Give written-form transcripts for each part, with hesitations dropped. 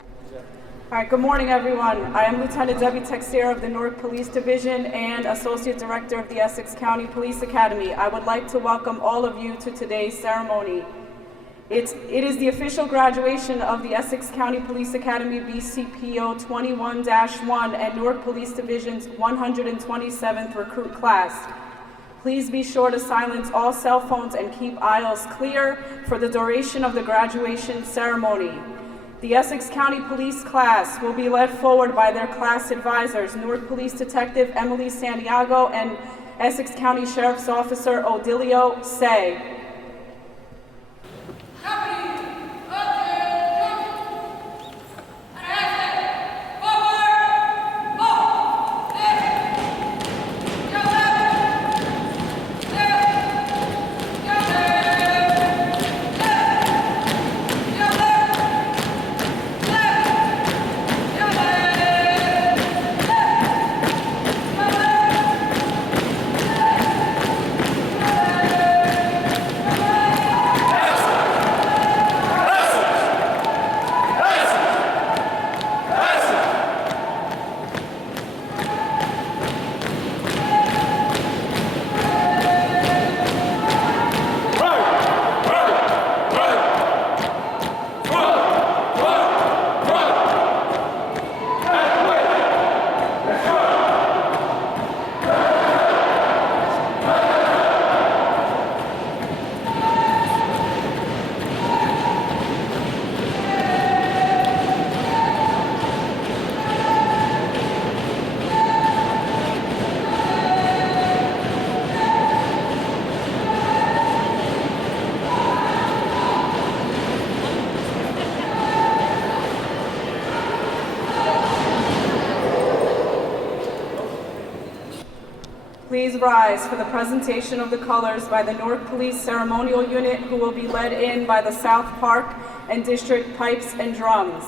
All right, good morning, everyone. I am Lieutenant Debbie Texier of the Newark Police Division and Associate Director of the Essex County Police Academy. I would like to welcome all of you to today's ceremony. It is the official graduation of the Essex County Police Academy BCPO 21-1 and Newark Police Division's 127th recruit class. Please be sure to silence all cell phones and keep aisles clear for the duration of the graduation ceremony. The Essex County Police class will be led forward by their class advisors, Newark Police Detective Emily Santiago and Essex County Sheriff's Officer Odilio Say. Please rise for the presentation of the colors by the Newark Police Ceremonial Unit, who will be led in by the South Park and District Pipes and Drums.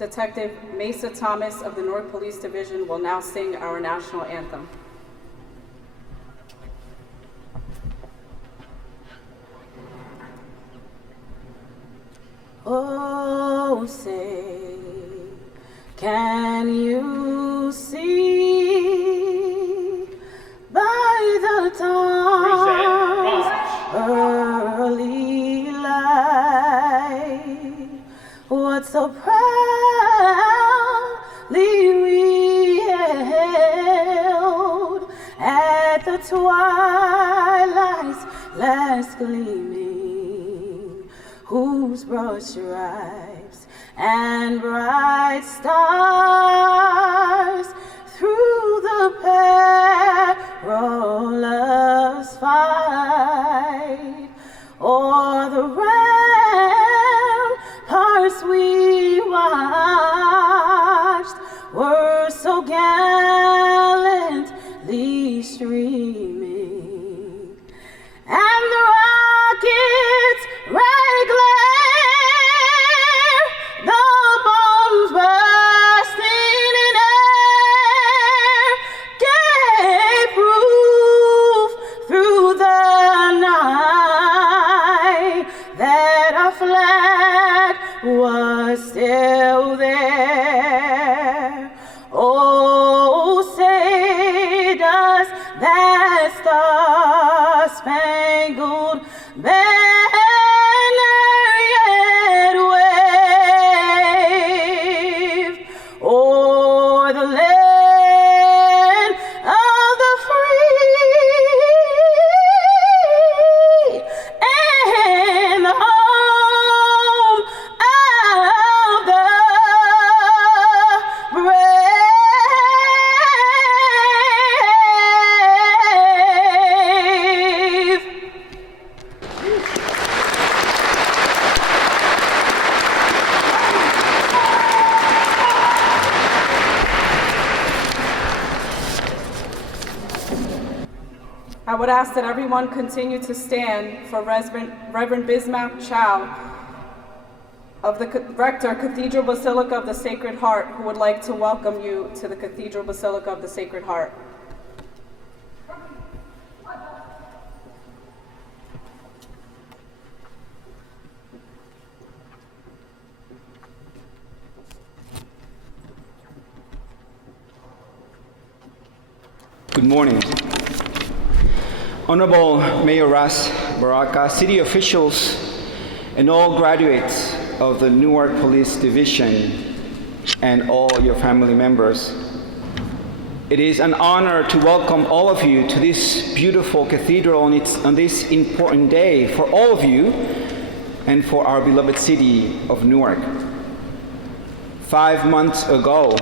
Detective Mesa Thomas of the Newark Police Division will now sing our national anthem. Oh, say, can you see by the dawn's early light what so proudly we hailed at the twilight's last gleaming, whose broad stripes and bright stars through the perilous fight o'er the ramparts we watched were so gallantly streaming, and the rockets' red glare, the bombs bursting in air, gave proof through the night that our flag was still there. Oh, say does that star-spangled banner yet wave o'er the land of the free and the home of the brave. I would ask that everyone continue to stand for Reverend Bismarck Chow of the Rector, Cathedral Basilica of the Sacred Heart, who would like to welcome you to the Cathedral Basilica of the Sacred Heart. Good morning. Honorable Mayor Ras Baraka, city officials, and all graduates of the Newark Police Division, and all your family members. It is an honor to welcome all of you to this beautiful cathedral on this important day for all of you and for our beloved city of Newark. 5 months ago,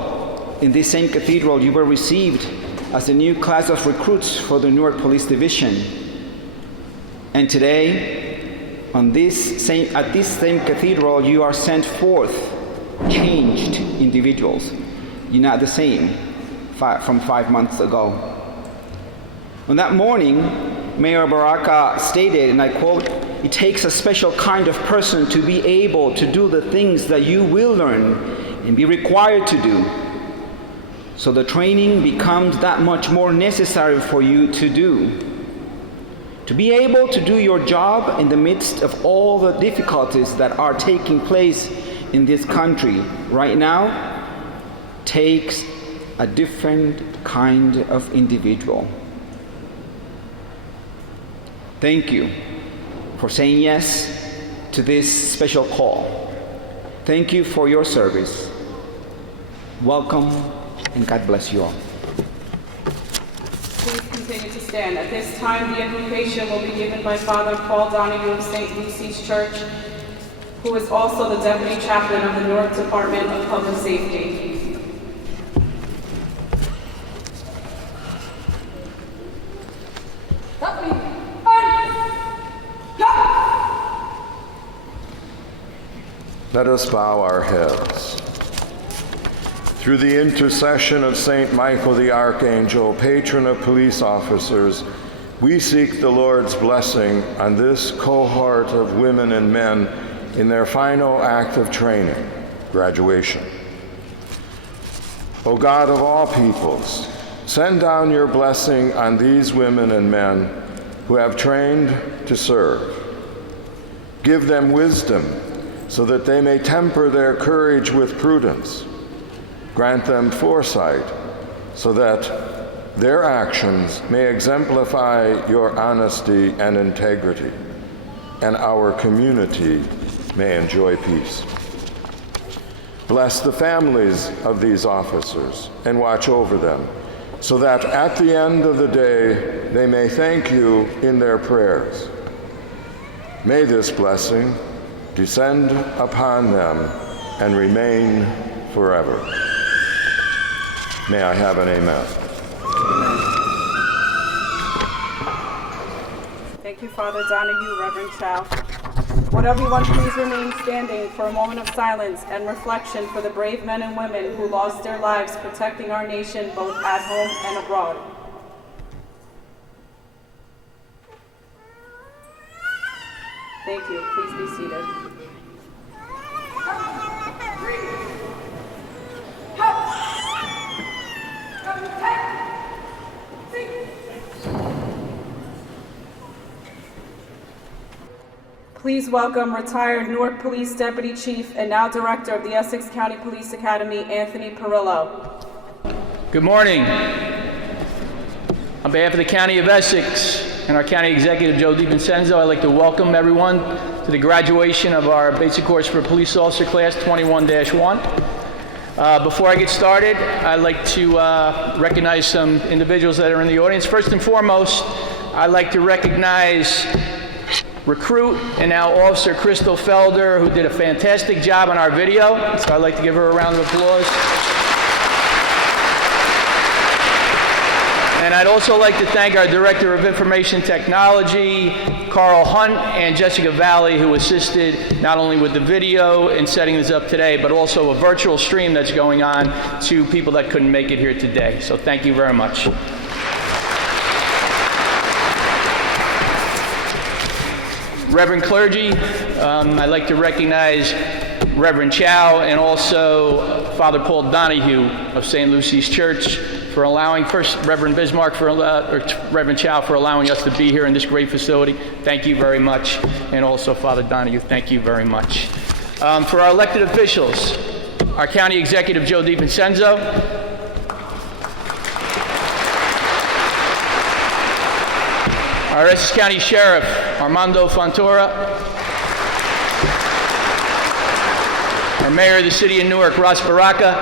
in this same cathedral, you were received as a new class of recruits for the Newark Police Division. And today, at this same cathedral, you are sent forth changed individuals. You're not the same from 5 months ago. On that morning, Mayor Baraka stated, and I quote, "It takes a special kind of person to be able to do the things that you will learn and be required to do. So the training becomes that much more necessary for you to do. To be able to do your job in the midst of all the difficulties that are taking place in this country right now takes a different kind of individual." Thank you for saying yes to this special call. Thank you for your service. Welcome, and God bless you all. Please continue to stand. At this time, the invocation will be given by Father Paul Donahue of St. Lucy's Church, who is also the Deputy Chaplain of the Newark Department of Public Safety. Let us bow our heads. Through the intercession of Saint Michael the Archangel, patron of police officers, we seek the Lord's blessing on this cohort of women and men in their final act of training, graduation. O God of all peoples, send down your blessing on these women and men who have trained to serve. Give them wisdom so that they may temper their courage with prudence. Grant them foresight so that their actions may exemplify your honesty and integrity, and our community may enjoy peace. Bless the families of these officers and watch over them, so that at the end of the day they may thank you in their prayers. May this blessing descend upon them and remain forever. May I have an amen. Thank you, Father Donahue, Reverend Chow. Would everyone please remain standing for a moment of silence and reflection for the brave men and women who lost their lives protecting our nation both at home and abroad. Thank you. Please be seated. Please welcome retired Newark Police Deputy Chief and now Director of the Essex County Police Academy, Anthony Perola. Good morning. On behalf of the County of Essex and our County Executive, Joe DiVincenzo, I'd like to welcome everyone to the graduation of our Basic Course for Police Officer Class 21-1. Before I get started, I'd like to recognize some individuals that are in the audience. First and foremost, I'd like to recognize recruit and now Officer Crystal Felder, who did a fantastic job on our video. So I'd like to give her a round of applause. And I'd also like to thank our Director of Information Technology, Carl Hunt, and Jessica Valley, who assisted not only with the video and setting this up today, but also a virtual stream that's going on to people that couldn't make it here today. So thank you very much. Reverend Clergy, I'd like to recognize Reverend Chow and also Father Paul Donahue of St. Lucy's Church for allowing, first Reverend Bismarck, or Reverend Chow for allowing us to be here in this great facility. Thank you very much. And also Father Donahue, thank you very much. For our elected officials, our County Executive, Joe DiVincenzo, our Essex County Sheriff, Armando Fontoura, our Mayor of the City of Newark, Ross Baraka,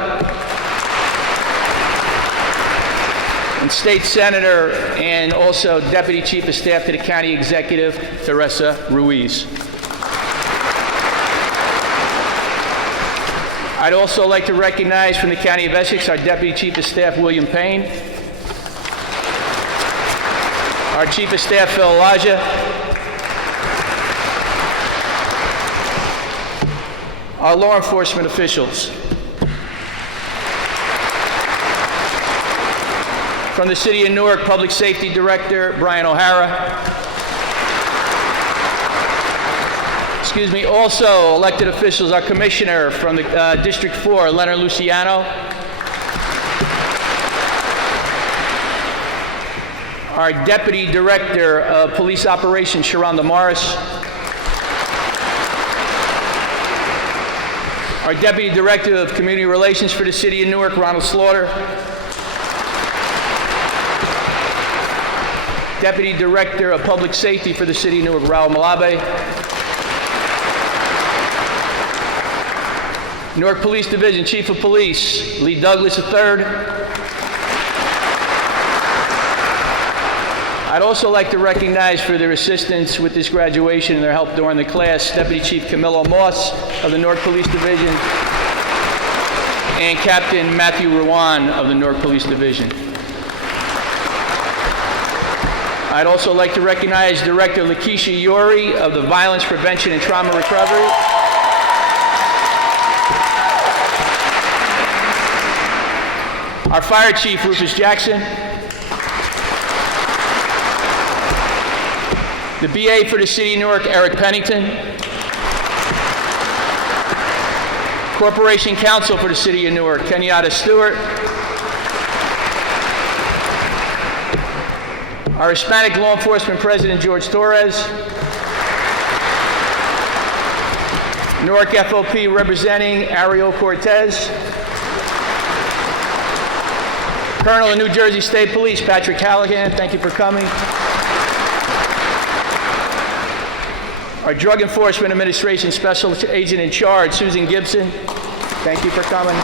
and State Senator and also Deputy Chief of Staff to the County Executive, Teresa Ruiz. I'd also like to recognize from the County of Essex our Deputy Chief of Staff, William Payne, our Chief of Staff, Phil Elijah, our law enforcement officials. From the City of Newark, Public Safety Director, Brian O'Hara. Also elected officials, our Commissioner from the District 4, Leonard Luciano. Our Deputy Director of Police Operations, Sharonda Morris. Our Deputy Director of Community Relations for the City of Newark, Ronald Slaughter. Deputy Director of Public Safety for the City of Newark, Raul Malabe. Newark Police Division Chief of Police, Lee Douglas III. I'd also like to recognize for their assistance with this graduation and their help during the class, Deputy Chief Camilo Moss of the Newark Police Division and Captain Matthew Ruan of the Newark Police Division. I'd also like to recognize Director Lakeisha Yuri of the Violence Prevention and Trauma Recovery. Our Fire Chief, Rufus Jackson. The BA for the City of Newark, Eric Pennington. Corporation Counsel for the City of Newark, Kenyatta Stewart. Our Hispanic Law Enforcement President, George Torres. Newark FOP representing Ariel Cortez. Colonel of New Jersey State Police, Patrick Halligan, thank you for coming. Our Drug Enforcement Administration Special Agent in Charge, Susan Gibson, thank you for coming.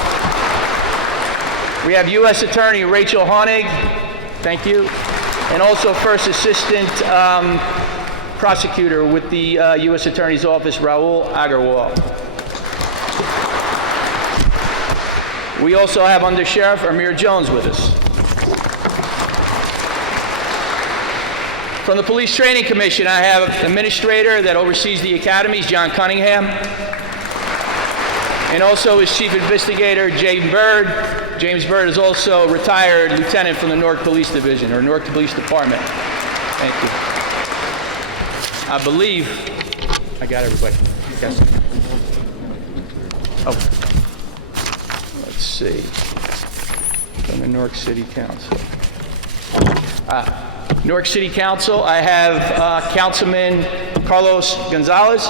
We have U.S. Attorney Rachel Honig, thank you. And also First Assistant Prosecutor with the U.S. Attorney's Office, Raul Agarwal. We also have Under Sheriff Amir Jones with us. From the Police Training Commission, I have Administrator that oversees the academies, John Cunningham, and also his Chief Investigator, James Bird. James Bird is also retired Lieutenant from the Newark Police Division, or Newark Police Department. Thank you. I believe I got everybody. Yes. Oh, let's see. From the Newark City Council. Newark City Council, I have Councilman Carlos Gonzalez,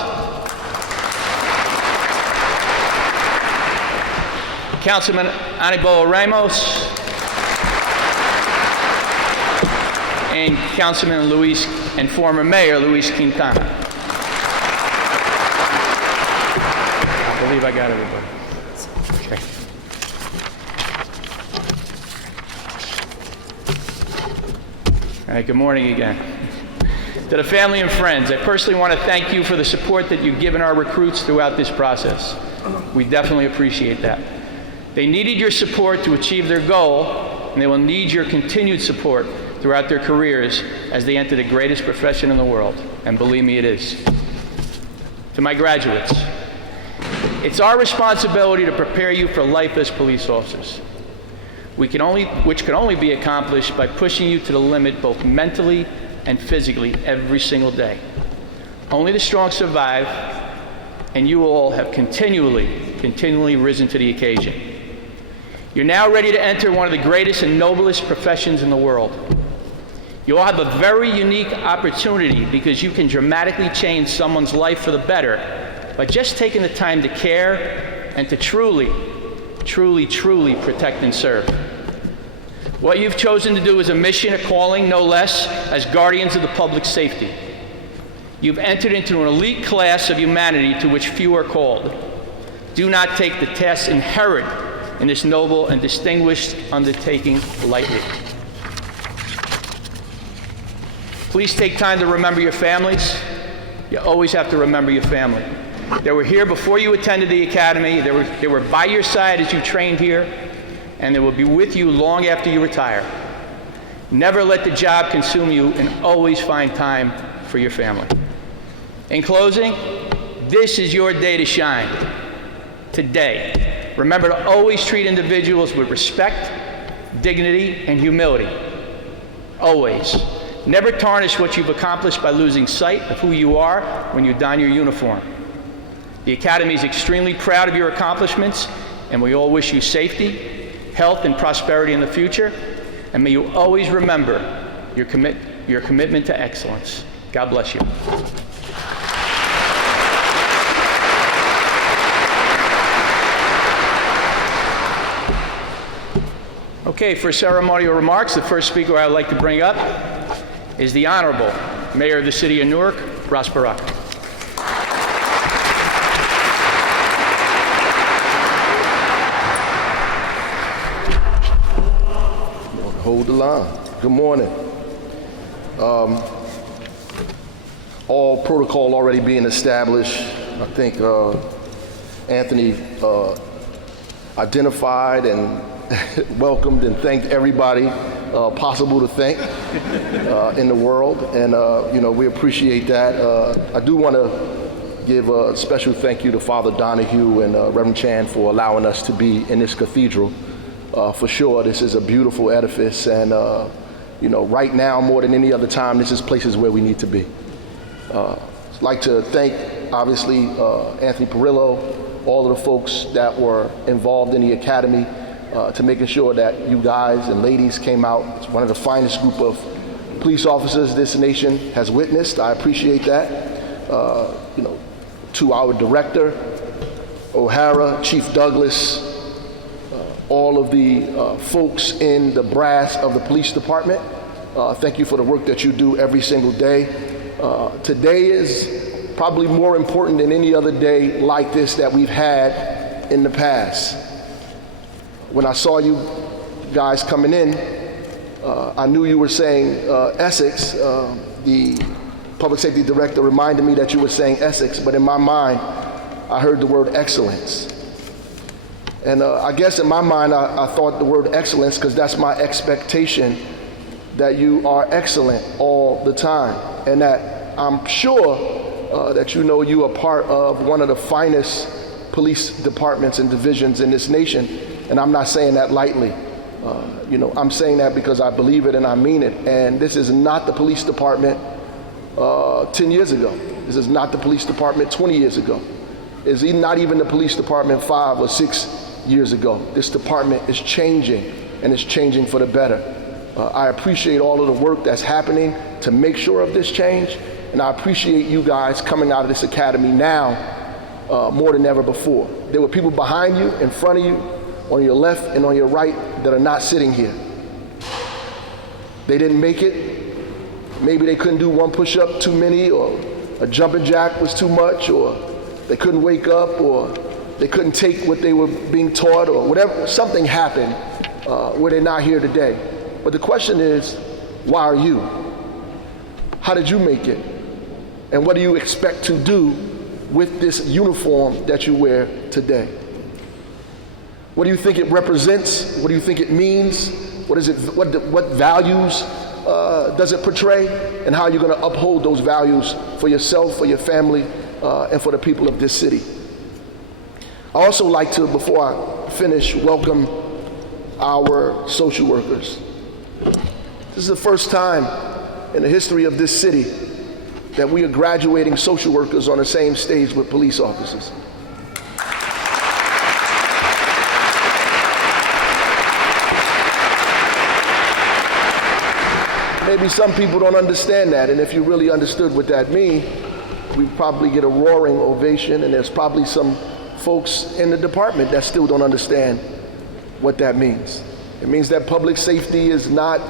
Councilman Anibal Ramos, and Councilman Luis and former Mayor Luis Quintana. I believe I got everybody. Okay. All right, good morning again. To the family and friends, I personally want to thank you for the support that you've given our recruits throughout this process. We definitely appreciate that. They needed your support to achieve their goal, and they will need your continued support throughout their careers as they enter the greatest profession in the world, and believe me, it is. To my graduates, it's our responsibility to prepare you for life as police officers, which can only be accomplished by pushing you to the limit both mentally and physically every single day. Only the strong survive, and you all have continually risen to the occasion. You're now ready to enter one of the greatest and noblest professions in the world. You all have a very unique opportunity because you can dramatically change someone's life for the better by just taking the time to care and to truly protect and serve. What you've chosen to do is a mission, a calling, no less, as guardians of the public safety. You've entered into an elite class of humanity to which few are called. Do not take the tasks inherent in this noble and distinguished undertaking lightly. Please take time to remember your families. You always have to remember your family. They were here before you attended the academy. They were by your side as you trained here, and they will be with you long after you retire. Never let the job consume you, and always find time for your family. In closing, this is your day to shine. Today, remember to always treat individuals with respect, dignity, and humility. Always. Never tarnish what you've accomplished by losing sight of who you are when you don your uniform. The Academy is extremely proud of your accomplishments, and we all wish you safety, health, and prosperity in the future. And may you always remember your commitment to excellence. God bless you. Okay, for ceremonial remarks, the first speaker I would like to bring up is the Honorable Mayor of the City of Newark, Ras Baraka. Hold the line. Good morning. All protocol already being established. I think Anthony identified and welcomed and thanked everybody possible to thank in the world, and we appreciate that. I do want to give a special thank you to Father Donahue and Reverend Chan for allowing us to be in this cathedral. For sure, this is a beautiful edifice, and right now more than any other time, this is places where we need to be. like to thank, obviously, Anthony Perola, all of the folks that were involved in the academy to making sure that you guys and ladies came out. It's one of the finest group of police officers this nation has witnessed. I appreciate that. To our director, O'Hara, Chief Douglas, all of the folks in the brass of the police department, thank you for the work that you do every single day. Today is probably more important than any other day like this that we've had in the past. When I saw you guys coming in, I knew you were saying Essex. The public safety director reminded me that you were saying Essex, but in my mind, I heard the word excellence. And I guess in my mind, I thought the word excellence because that's my expectation, that you are excellent all the time, and that I'm sure that you know you are part of one of the finest police departments and divisions in this nation, and I'm not saying that lightly. I'm saying that because I believe it and I mean it, and this is not the police department 10 years ago. This is not the police department 20 years ago. It's not even the police department 5 or 6 years ago. This department is changing, and it's changing for the better. I appreciate all of the work that's happening to make sure of this change, and I appreciate you guys coming out of this academy now more than ever before. There were people behind you, in front of you, on your left and on your right that are not sitting here. They didn't make it. Maybe they couldn't do one push-up too many, or a jumping jack was too much, or they couldn't wake up, or they couldn't take what they were being taught, or whatever. Something happened where they're not here today. But the question is, why are you? How did you make it? And what do you expect to do with this uniform that you wear today? What do you think it represents? What do you think it means? What is it? What values does it portray? And how are you going to uphold those values for yourself, for your family, and for the people of this city? I also like to, before I finish, welcome our social workers. This is the first time in the history of this city that we are graduating social workers on the same stage with police officers. Maybe some people don't understand that, and if you really understood what that means, we'd probably get a roaring ovation, and there's probably some folks in the department that still don't understand what that means. It means that public safety is not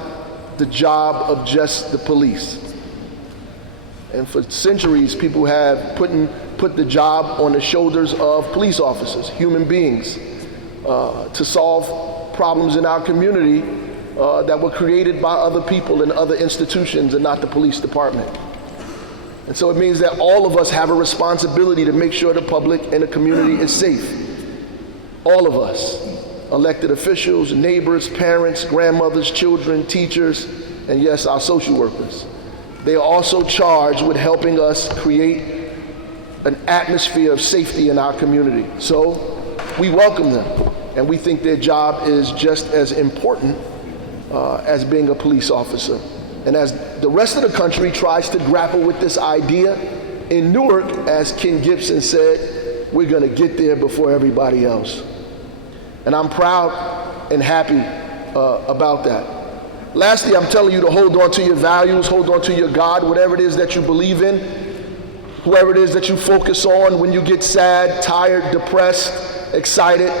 the job of just the police. And for centuries, people have put the job on the shoulders of police officers, human beings, to solve problems in our community that were created by other people and other institutions and not the police department. And so it means that all of us have a responsibility to make sure the public and the community is safe. All of us, elected officials, neighbors, parents, grandmothers, children, teachers, and yes, our social workers. They are also charged with helping us create an atmosphere of safety in our community. So we welcome them, and we think their job is just as important as being a police officer. And as the rest of the country tries to grapple with this idea, in Newark, as Ken Gibson said, we're going to get there before everybody else. And I'm proud and happy about that. Lastly, I'm telling you to hold on to your values, hold on to your God, whatever it is that you believe in, whoever it is that you focus on when you get sad, tired, depressed, excited,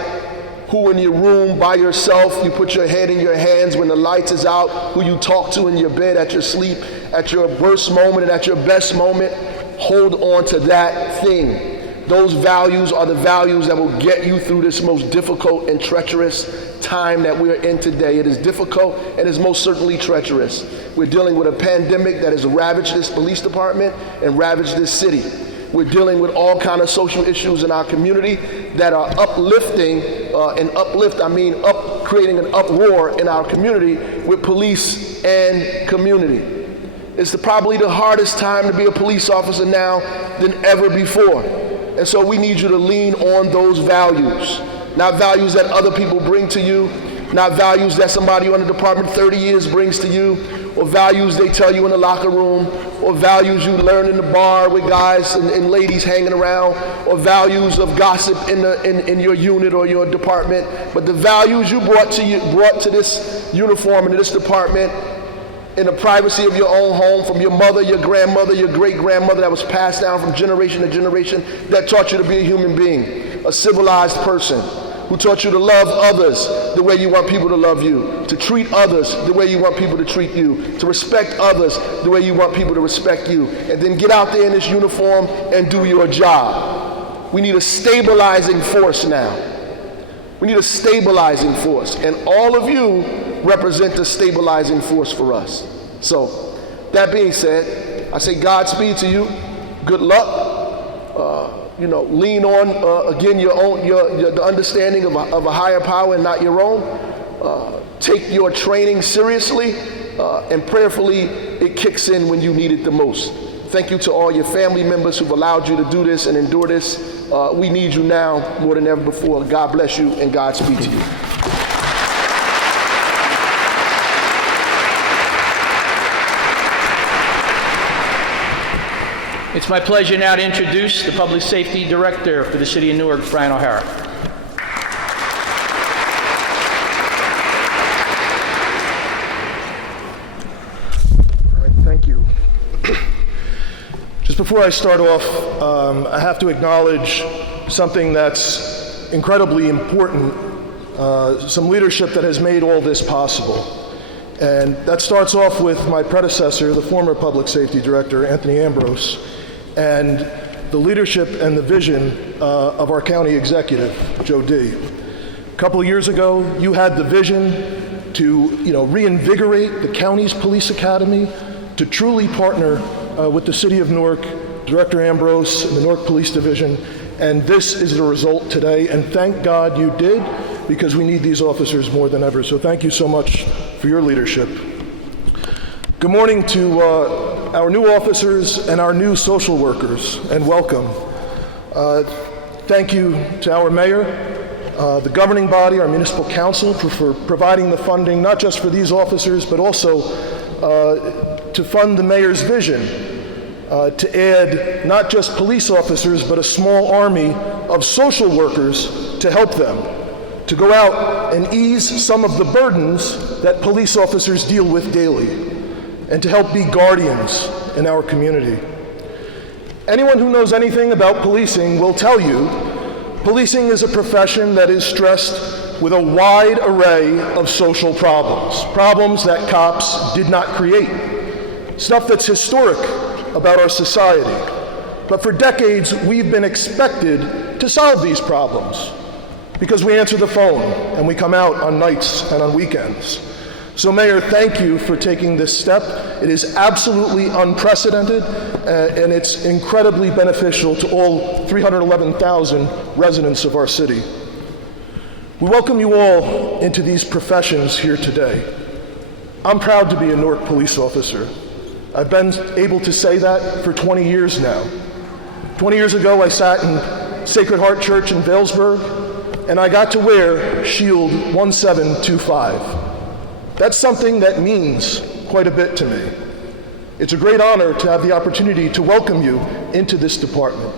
who in your room by yourself, you put your head in your hands when the lights is out, who you talk to in your bed at your sleep, at your worst moment and at your best moment, hold on to that thing. Those values are the values that will get you through this most difficult and treacherous time that we're in today. It is difficult and is most certainly treacherous. We're dealing with a pandemic that has ravaged this police department and ravaged this city. We're dealing with all kind of social issues in our community that are uplifting, creating an uproar in our community with police and community. It's probably the hardest time to be a police officer now than ever before. And so we need you to lean on those values, not values that other people bring to you, not values that somebody on the department 30 years brings to you, or values they tell you in the locker room, or values you learn in the bar with guys and ladies hanging around, or values of gossip in your unit or your department, but the values you brought to this uniform and to this department in the privacy of your own home, from your mother, your grandmother, your great-grandmother, that was passed down from generation to generation, that taught you to be a human being, a civilized person, who taught you to love others the way you want people to love you, to treat others the way you want people to treat you, to respect others the way you want people to respect you, and then get out there in this uniform and do your job. We need a stabilizing force now. We need a stabilizing force, and all of you represent the stabilizing force for us. So, that being said, I say Godspeed to you. Good luck. Lean on again the understanding of a higher power and not your own. Take your training seriously, and prayerfully it kicks in when you need it the most. Thank you to all your family members who've allowed you to do this and endure this. We need you now more than ever before. God bless you and Godspeed to you. It's my pleasure now to introduce the Public Safety Director for the City of Newark, Brian O'Hara. All right, thank you. Just before I start off, I have to acknowledge something that's incredibly important, some leadership that has made all this possible. And that starts off with my predecessor, the former Public Safety Director, Anthony Ambrose, and the leadership and the vision of our county executive, Joe D. A couple of years ago, you had the vision to reinvigorate the county's police academy, to truly partner with the City of Newark, Director Ambrose, and the Newark Police Division, and this is the result today, and thank God you did, because we need these officers more than ever. So thank you so much for your leadership. Good morning to our new officers and our new social workers, and welcome. Thank you to our mayor, the governing body, our municipal council for providing the funding, not just for these officers, but also to fund the mayor's vision, to add not just police officers, but a small army of social workers to help them, to go out and ease some of the burdens that police officers deal with daily, and to help be guardians in our community. Anyone who knows anything about policing will tell you policing is a profession that is stressed with a wide array of social problems that cops did not create, stuff that's historic about our society. But for decades, we've been expected to solve these problems because we answer the phone and we come out on nights and on weekends. So Mayor, thank you for taking this step. It is absolutely unprecedented, and it's incredibly beneficial to all 311,000 residents of our city. We welcome you all into these professions here today. I'm proud to be a Newark police officer. I've been able to say that for 20 years now. 20 years ago, I sat in Sacred Heart Church in Vailsburg, and I got to wear Shield 1725. That's something that means quite a bit to me. It's a great honor to have the opportunity to welcome you into this department.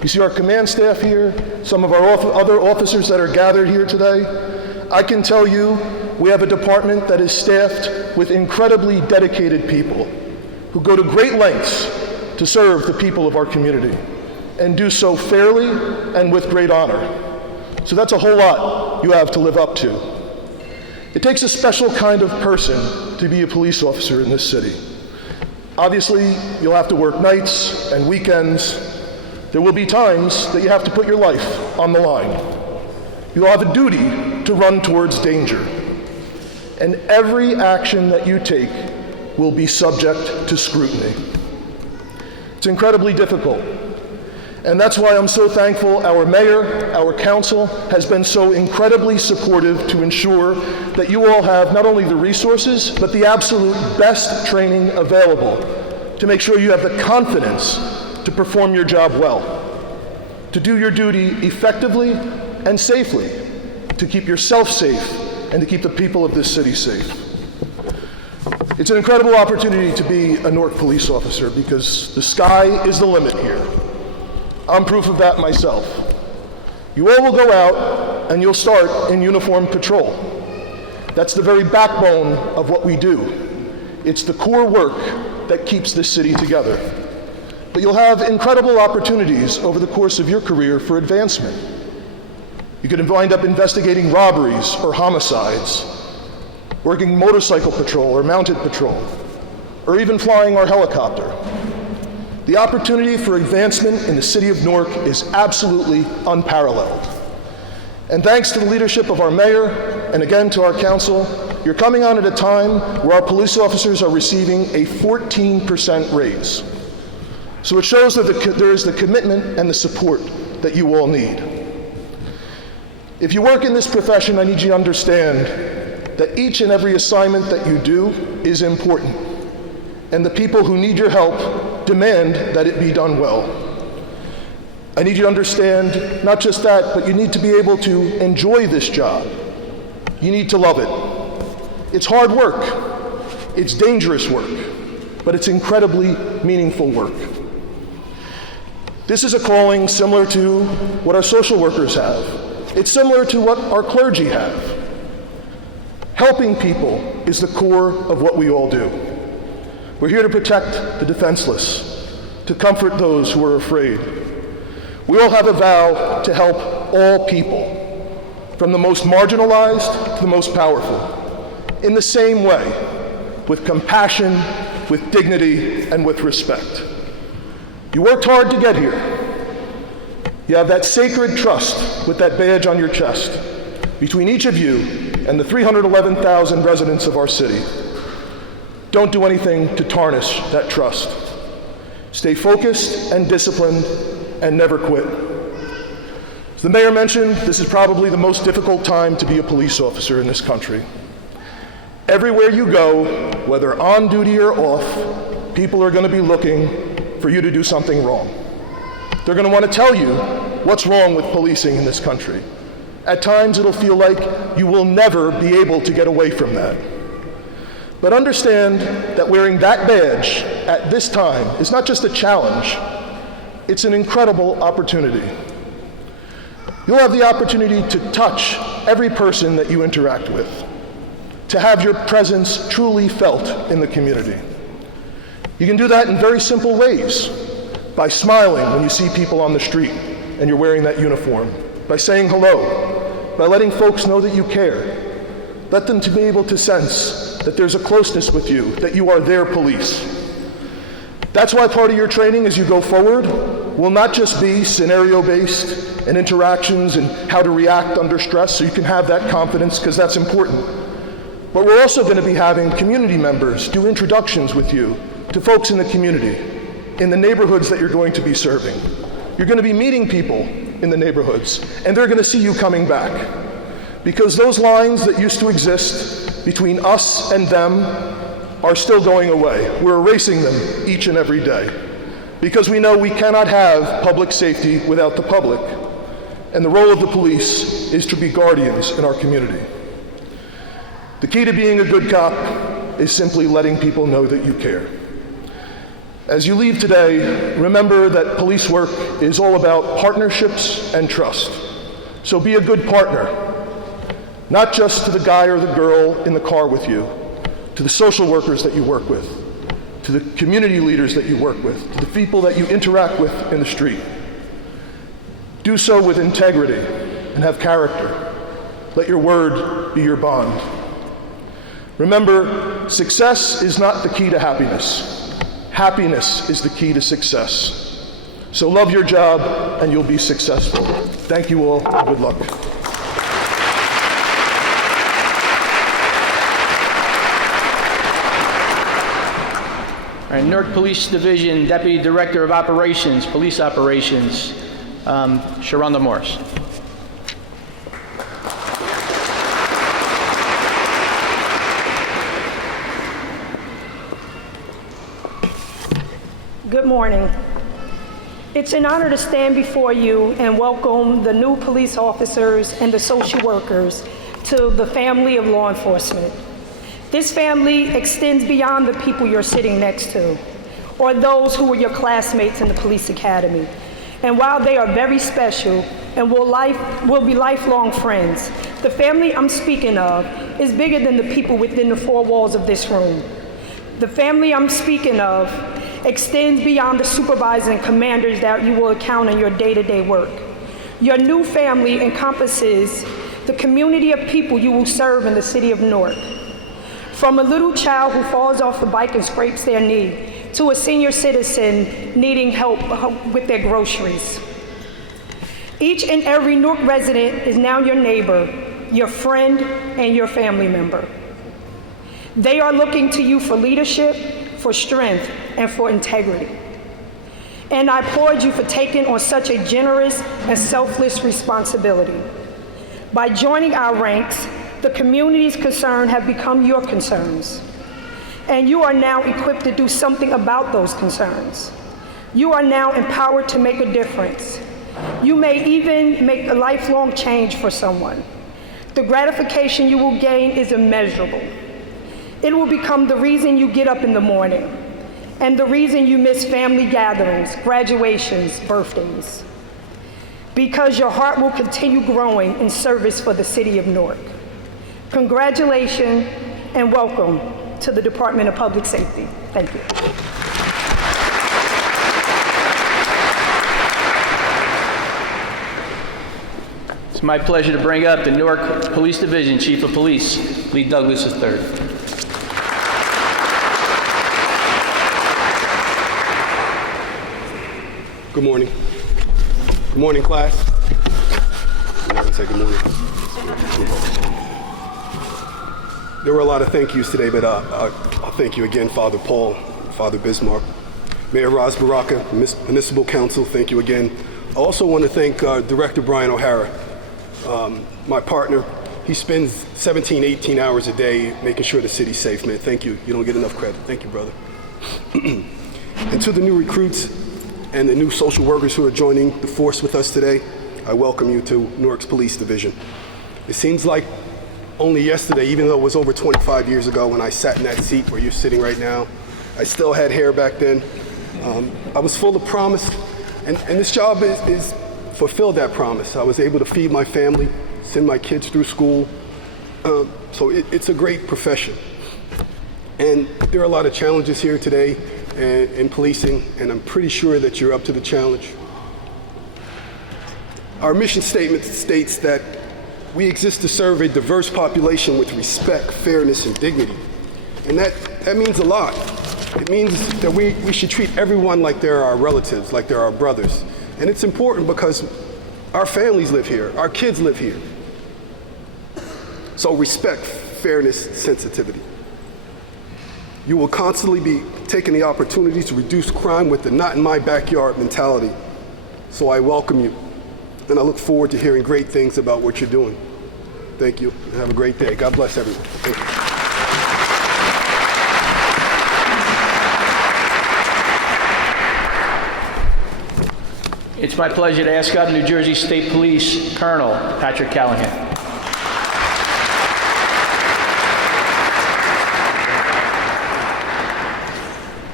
You see our command staff here, some of our other officers that are gathered here today. I can tell you we have a department that is staffed with incredibly dedicated people who go to great lengths to serve the people of our community and do so fairly and with great honor. So that's a whole lot you have to live up to. It takes a special kind of person to be a police officer in this city. Obviously, you'll have to work nights and weekends. There will be times that you have to put your life on the line. You'll have a duty to run towards danger. And every action that you take will be subject to scrutiny. It's incredibly difficult. And that's why I'm so thankful our mayor, our council, has been so incredibly supportive to ensure that you all have not only the resources, but the absolute best training available to make sure you have the confidence to perform your job well, to do your duty effectively and safely, to keep yourself safe and to keep the people of this city safe. It's an incredible opportunity to be a Newark police officer because the sky is the limit here. I'm proof of that myself. You all will go out and you'll start in uniformed patrol. That's the very backbone of what we do. It's the core work that keeps this city together. But you'll have incredible opportunities over the course of your career for advancement. You could wind up investigating robberies or homicides, working motorcycle patrol or mounted patrol, or even flying our helicopter. The opportunity for advancement in the city of Newark is absolutely unparalleled. And thanks to the leadership of our mayor, and again to our council, you're coming on at a time where our police officers are receiving a 14% raise. So it shows that there is the commitment and the support that you all need. If you work in this profession, I need you to understand that each and every assignment that you do is important, and the people who need your help demand that it be done well. I need you to understand not just that, but you need to be able to enjoy this job. You need to love it. It's hard work, it's dangerous work, but it's incredibly meaningful work. This is a calling similar to what our social workers have. It's similar to what our clergy have. Helping people is the core of what we all do. We're here to protect the defenseless, to comfort those who are afraid. We all have a vow to help all people, from the most marginalized to the most powerful, in the same way, with compassion, with dignity, and with respect. You worked hard to get here. You have that sacred trust with that badge on your chest between each of you and the 311,000 residents of our city. Don't do anything to tarnish that trust. Stay focused and disciplined and never quit. As the mayor mentioned, this is probably the most difficult time to be a police officer in this country. Everywhere you go, whether on duty or off, people are going to be looking for you to do something wrong. They're going to want to tell you what's wrong with policing in this country. At times it'll feel like you will never be able to get away from that. But understand that wearing that badge at this time is not just a challenge, it's an incredible opportunity. You'll have the opportunity to touch every person that you interact with, to have your presence truly felt in the community. You can do that in very simple ways, by smiling when you see people on the street and you're wearing that uniform, by saying hello, by letting folks know that you care. Let them to be able to sense that there's a closeness with you, that you are their police. That's why part of your training as you go forward will not just be scenario-based and interactions and how to react under stress so you can have that confidence, because that's important. But we're also going to be having community members do introductions with you to folks in the community, in the neighborhoods that you're going to be serving. You're going to be meeting people in the neighborhoods, and they're going to see you coming back. Because those lines that used to exist between us and them are still going away. We're erasing them each and every day. Because we know we cannot have public safety without the public. And the role of the police is to be guardians in our community. The key to being a good cop is simply letting people know that you care. As you leave today, remember that police work is all about partnerships and trust. So be a good partner, not just to the guy or the girl in the car with you, to the social workers that you work with, to the community leaders that you work with, to the people that you interact with in the street. Do so with integrity and have character. Let your word be your bond. Remember, success is not the key to happiness. Happiness is the key to success. So love your job and you'll be successful. Thank you all, and good luck. All right, Newark Police Division Deputy Director of Operations, Police Operations, Sharonda Morris. Good morning. It's an honor to stand before you and welcome the new police officers and the social workers to the family of law enforcement. This family extends beyond the people you're sitting next to, or those who were your classmates in the police academy. And while they are very special and will be lifelong friends, the family I'm speaking of is bigger than the people within the four walls of this room. The family I'm speaking of extends beyond the supervisors and commanders that you will encounter in your day-to-day work. Your new family encompasses the community of people you will serve in the city of Newark. From a little child who falls off the bike and scrapes their knee, to a senior citizen needing help with their groceries. Each and every Newark resident is now your neighbor, your friend, and your family member. They are looking to you for leadership, for strength, and for integrity. And I applaud you for taking on such a generous and selfless responsibility. By joining our ranks, the community's concerns have become your concerns. And you are now equipped to do something about those concerns. You are now empowered to make a difference. You may even make a lifelong change for someone. The gratification you will gain is immeasurable. It will become the reason you get up in the morning and the reason you miss family gatherings, graduations, birthdays. Because your heart will continue growing in service for the city of Newark. Congratulations and welcome to the Department of Public Safety. Thank you. It's my pleasure to bring up the Newark Police Division Chief of Police, Lee Douglas III. Good morning. Good morning, class. Say good morning. There were a lot of thank yous today, but I'll thank you again, Father Paul, Father Bismarck, Mayor Ras Baraka, Municipal Council, thank you again. I also want to thank Director Brian O'Hara, my partner. He spends 17, 18 hours a day making sure the city's safe, man. Thank you. You don't get enough credit. Thank you, brother. And to the new recruits and the new social workers who are joining the force with us today, I welcome you to Newark's Police Division. It seems like only yesterday, even though it was over 25 years ago when I sat in that seat where you're sitting right now, I still had hair back then. I was full of promise, and this job is fulfilled that promise. I was able to feed my family, send my kids through school, so it's a great profession. And there are a lot of challenges here today in policing, and I'm pretty sure that you're up to the challenge. Our mission statement states that we exist to serve a diverse population with respect, fairness, and dignity. And that means a lot. It means that we should treat everyone like they're our relatives, like they're our brothers. And it's important because our families live here, our kids live here. So respect, fairness, sensitivity. You will constantly be taking the opportunity to reduce crime with the not in my backyard mentality. So I welcome you. And I look forward to hearing great things about what you're doing. Thank you, and have a great day. God bless everyone. Thank you. It's my pleasure to ask out New Jersey State Police Colonel Patrick Callahan.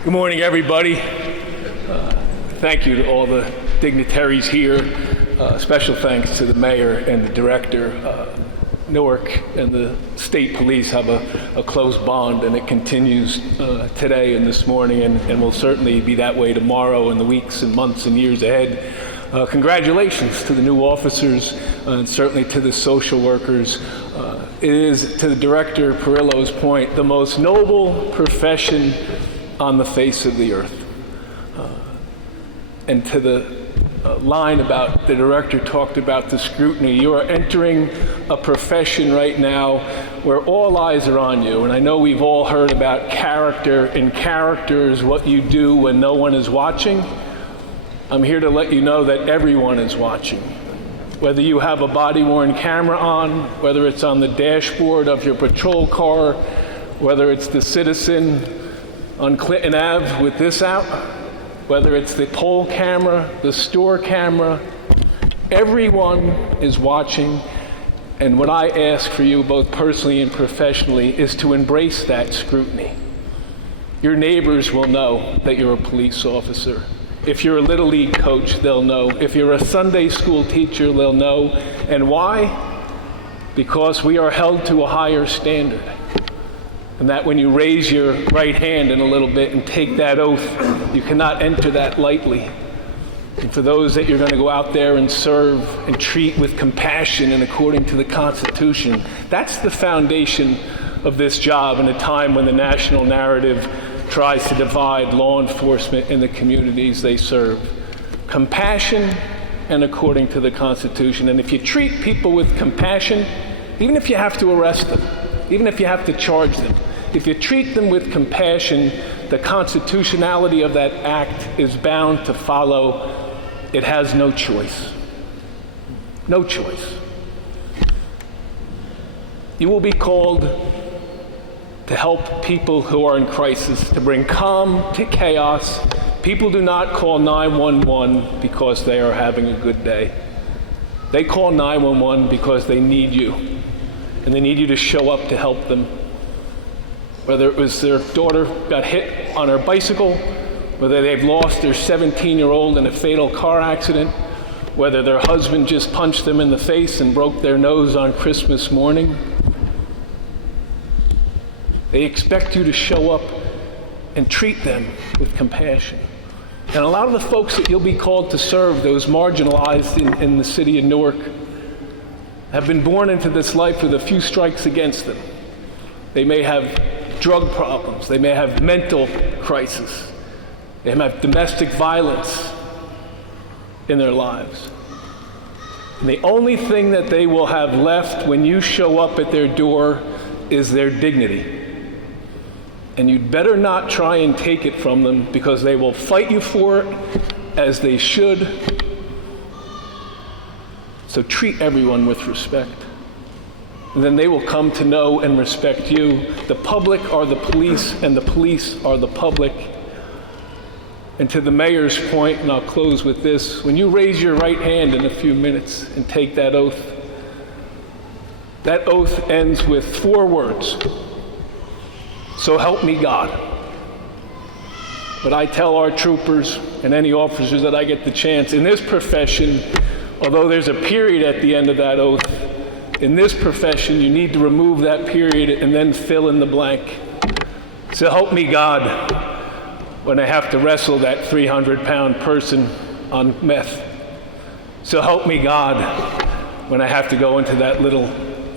Good morning, everybody. Thank you to all the dignitaries here. Special thanks to the mayor and the director. Newark and the state police have a close bond, and it continues today and this morning, and will certainly be that way tomorrow and the weeks and months and years ahead. Congratulations to the new officers, and certainly to the social workers. It is, to the Director Perillo's point, the most noble profession on the face of the earth. And to the line about the director talked about the scrutiny, you are entering a profession right now where all eyes are on you. And I know we've all heard about character, and character is what you do when no one is watching. I'm here to let you know that everyone is watching. Whether you have a body-worn camera on, whether it's on the dashboard of your patrol car, whether it's the citizen on Clinton Ave with this out, whether it's the poll camera, the store camera, everyone is watching, And what I ask for you, both personally and professionally, is to embrace that scrutiny. Your neighbors will know that you're a police officer. If you're a Little League coach, they'll know. If you're a Sunday school teacher, they'll know. And why? Because we are held to a higher standard. And that when you raise your right hand in a little bit and take that oath, you cannot enter that lightly. And for those that you're going to go out there and serve and treat with compassion and according to the Constitution, that's the foundation of this job in a time when the national narrative tries to divide law enforcement and the communities they serve. Compassion and according to the Constitution. And if you treat people with compassion, even if you have to arrest them, even if you have to charge them, if you treat them with compassion, the constitutionality of that act is bound to follow. It has no choice. No choice. You will be called to help people who are in crisis, to bring calm to chaos. People do not call 911 because they are having a good day. They call 911 because they need you, and they need you to show up to help them. Whether it was their daughter got hit on her bicycle, whether they've lost their 17-year-old in a fatal car accident, whether their husband just punched them in the face and broke their nose on Christmas morning. They expect you to show up and treat them with compassion. And a lot of the folks that you'll be called to serve, those marginalized in the city of Newark, have been born into this life with a few strikes against them. They may have drug problems. They may have mental crisis. They may have domestic violence in their lives. And the only thing that they will have left when you show up at their door is their dignity. And you'd better not try and take it from them, because they will fight you for it, as they should. So treat everyone with respect. And then they will come to know and respect you. The public are the police, and the police are the public. And to the mayor's point, and I'll close with this, when you raise your right hand in a few minutes and take that oath ends with 4 words. So help me God. But I tell our troopers and any officers that I get the chance, in this profession, although there's a period at the end of that oath, in this profession, you need to remove that period and then fill in the blank. So help me God when I have to wrestle that 300-pound person on meth. So help me God when I have to go into that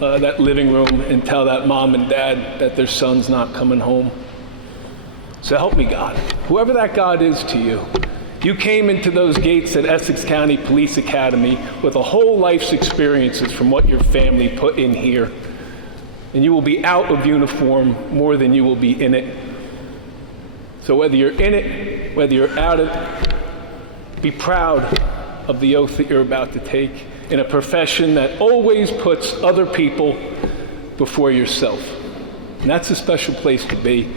that living room and tell that mom and dad that their son's not coming home. So help me God. Whoever that God is to you, you came into those gates at Essex County Police Academy with a whole life's experiences from what your family put in here. And you will be out of uniform more than you will be in it. So whether you're in it, whether you're out of it, be proud of the oath that you're about to take in a profession that always puts other people before yourself. And that's a special place to be.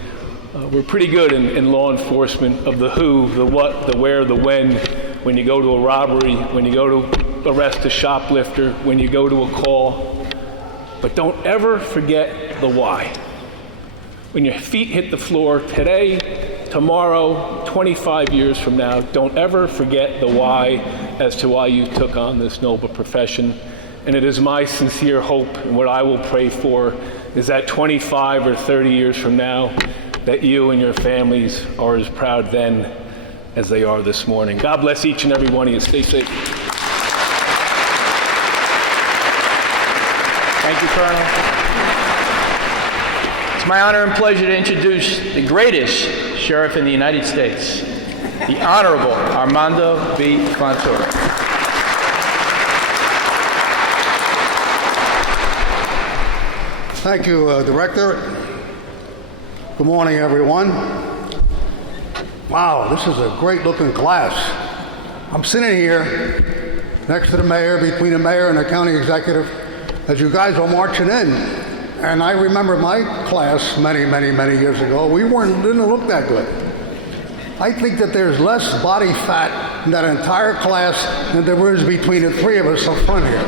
We're pretty good in law enforcement of the who, the what, the where, the when you go to a robbery, when you go to arrest a shoplifter, when you go to a call. But don't ever forget the why. When your feet hit the floor today, tomorrow, 25 years from now, don't ever forget the why as to why you took on this noble profession. And it is my sincere hope, and what I will pray for, is that 25 or 30 years from now, that you and your families are as proud then as they are this morning. God bless each and every one of you. Stay safe. Thank you, Colonel. It's my honor and pleasure to introduce the greatest sheriff in the United States, the Honorable Armando B. Fontoura. Thank you, Director. Good morning, everyone. Wow, this is a great-looking class. I'm sitting here next to the mayor, between the mayor and the county executive, as you guys are marching in. And I remember my class many years ago. We didn't look that good. I think that there's less body fat in that entire class than there is between the 3 of us up front here.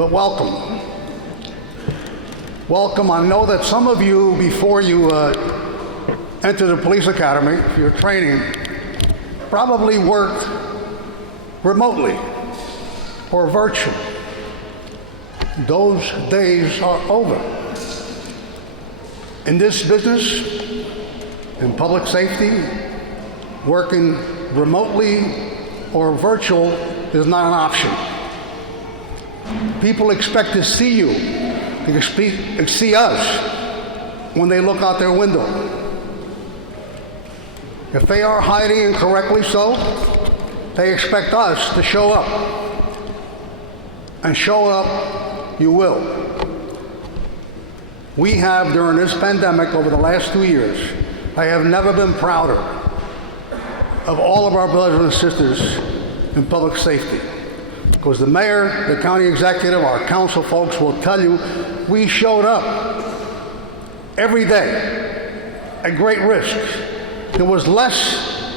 but welcome. Welcome. I know that some of you, before you enter the police academy, for your training, probably worked remotely or virtual. Those days are over. In this business, in public safety, working remotely or virtual is not an option. People expect to see you, they see us when they look out their window. If they are hiding, and correctly so, they expect us to show up. And show up you will. We have, during this pandemic over the last 2 years, I have never been prouder of all of our brothers and sisters in public safety. Because the mayor, the county executive, our council folks will tell you, we showed up every day at great risk. There was less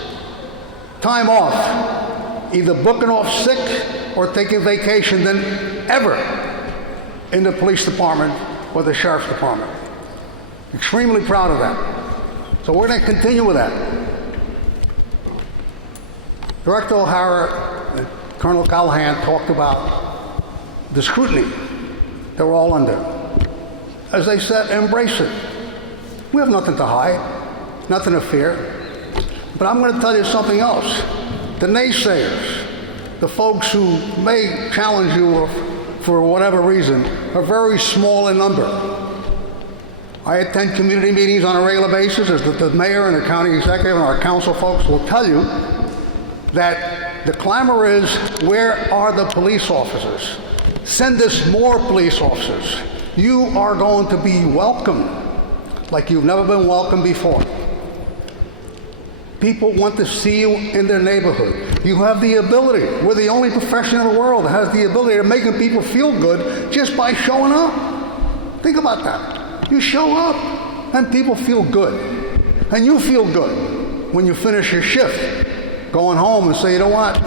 time off, either booking off sick or taking vacation than ever in the police department or the sheriff's department. Extremely proud of that. So we're going to continue with that. Director O'Hara and Colonel Callahan talked about the scrutiny that we're all under. As they said, embrace it. We have nothing to hide, nothing to fear. But I'm going to tell you something else. The naysayers, the folks who may challenge you for whatever reason, are very small in number. I attend community meetings on a regular basis, as the mayor and the county executive and our council folks will tell you, that the clamor is, where are the police officers? Send us more police officers. You are going to be welcomed like you've never been welcomed before. People want to see you in their neighborhood. You have the ability. We're the only profession in the world that has the ability of making people feel good just by showing up. Think about that. You show up and people feel good. And you feel good when you finish your shift, going home and say, you know what?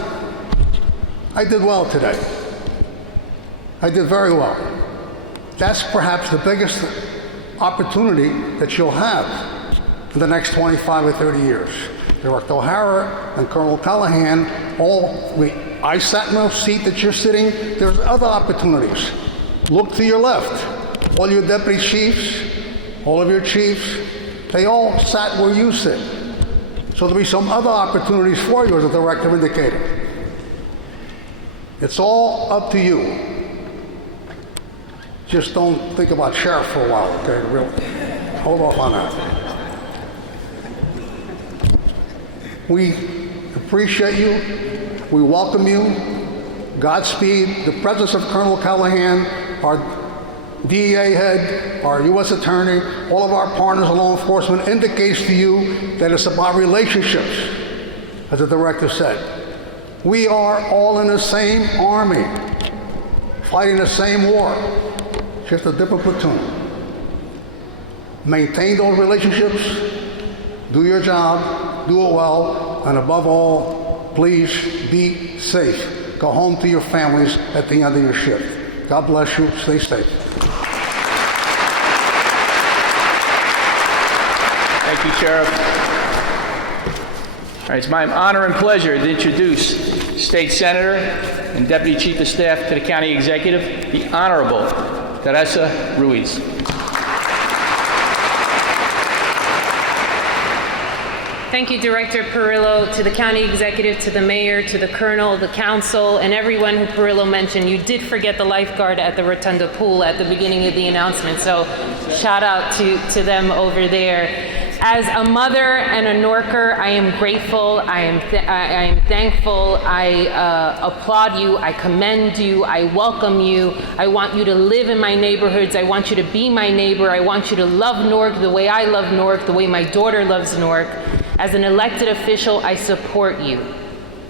I did well today. I did very well. That's perhaps the biggest opportunity that you'll have in the next 25 or 30 years. Director O'Hara and Colonel Callahan, I sat in the seat that you're sitting. There's other opportunities. Look to your left. All your deputy chiefs, all of your chiefs, they all sat where you sit. So there'll be some other opportunities for you, as the director indicated. It's all up to you. Just don't think about sheriff for a while, okay? Really, hold off on that. We appreciate you. We welcome you. Godspeed. The presence of Colonel Callahan, our DEA head, our U.S. attorney, all of our partners in law enforcement indicates to you that it's about relationships, as the director said. We are all in the same army, fighting the same war, just a different platoon. Maintain those relationships, do your job, do it well, and above all, please be safe. Go home to your families at the end of your shift. God bless you. Stay safe. Thank you, Sheriff. All right, it's my honor and pleasure to introduce State Senator and Deputy Chief of Staff to the County Executive, the Honorable Teresa Ruiz. Thank you, Director Perola, to the County Executive, to the Mayor, to the Colonel, the Council, and everyone who Perola mentioned. You did forget the lifeguard at the Rotunda Pool at the beginning of the announcement, so shout out to them over there. As a mother and a Newarker, I am grateful, I am thankful, I applaud you, I commend you, I welcome you. I want you to live in my neighborhoods, I want you to be my neighbor, I want you to love Newark the way I love Newark, the way my daughter loves Newark. As an elected official, I support you,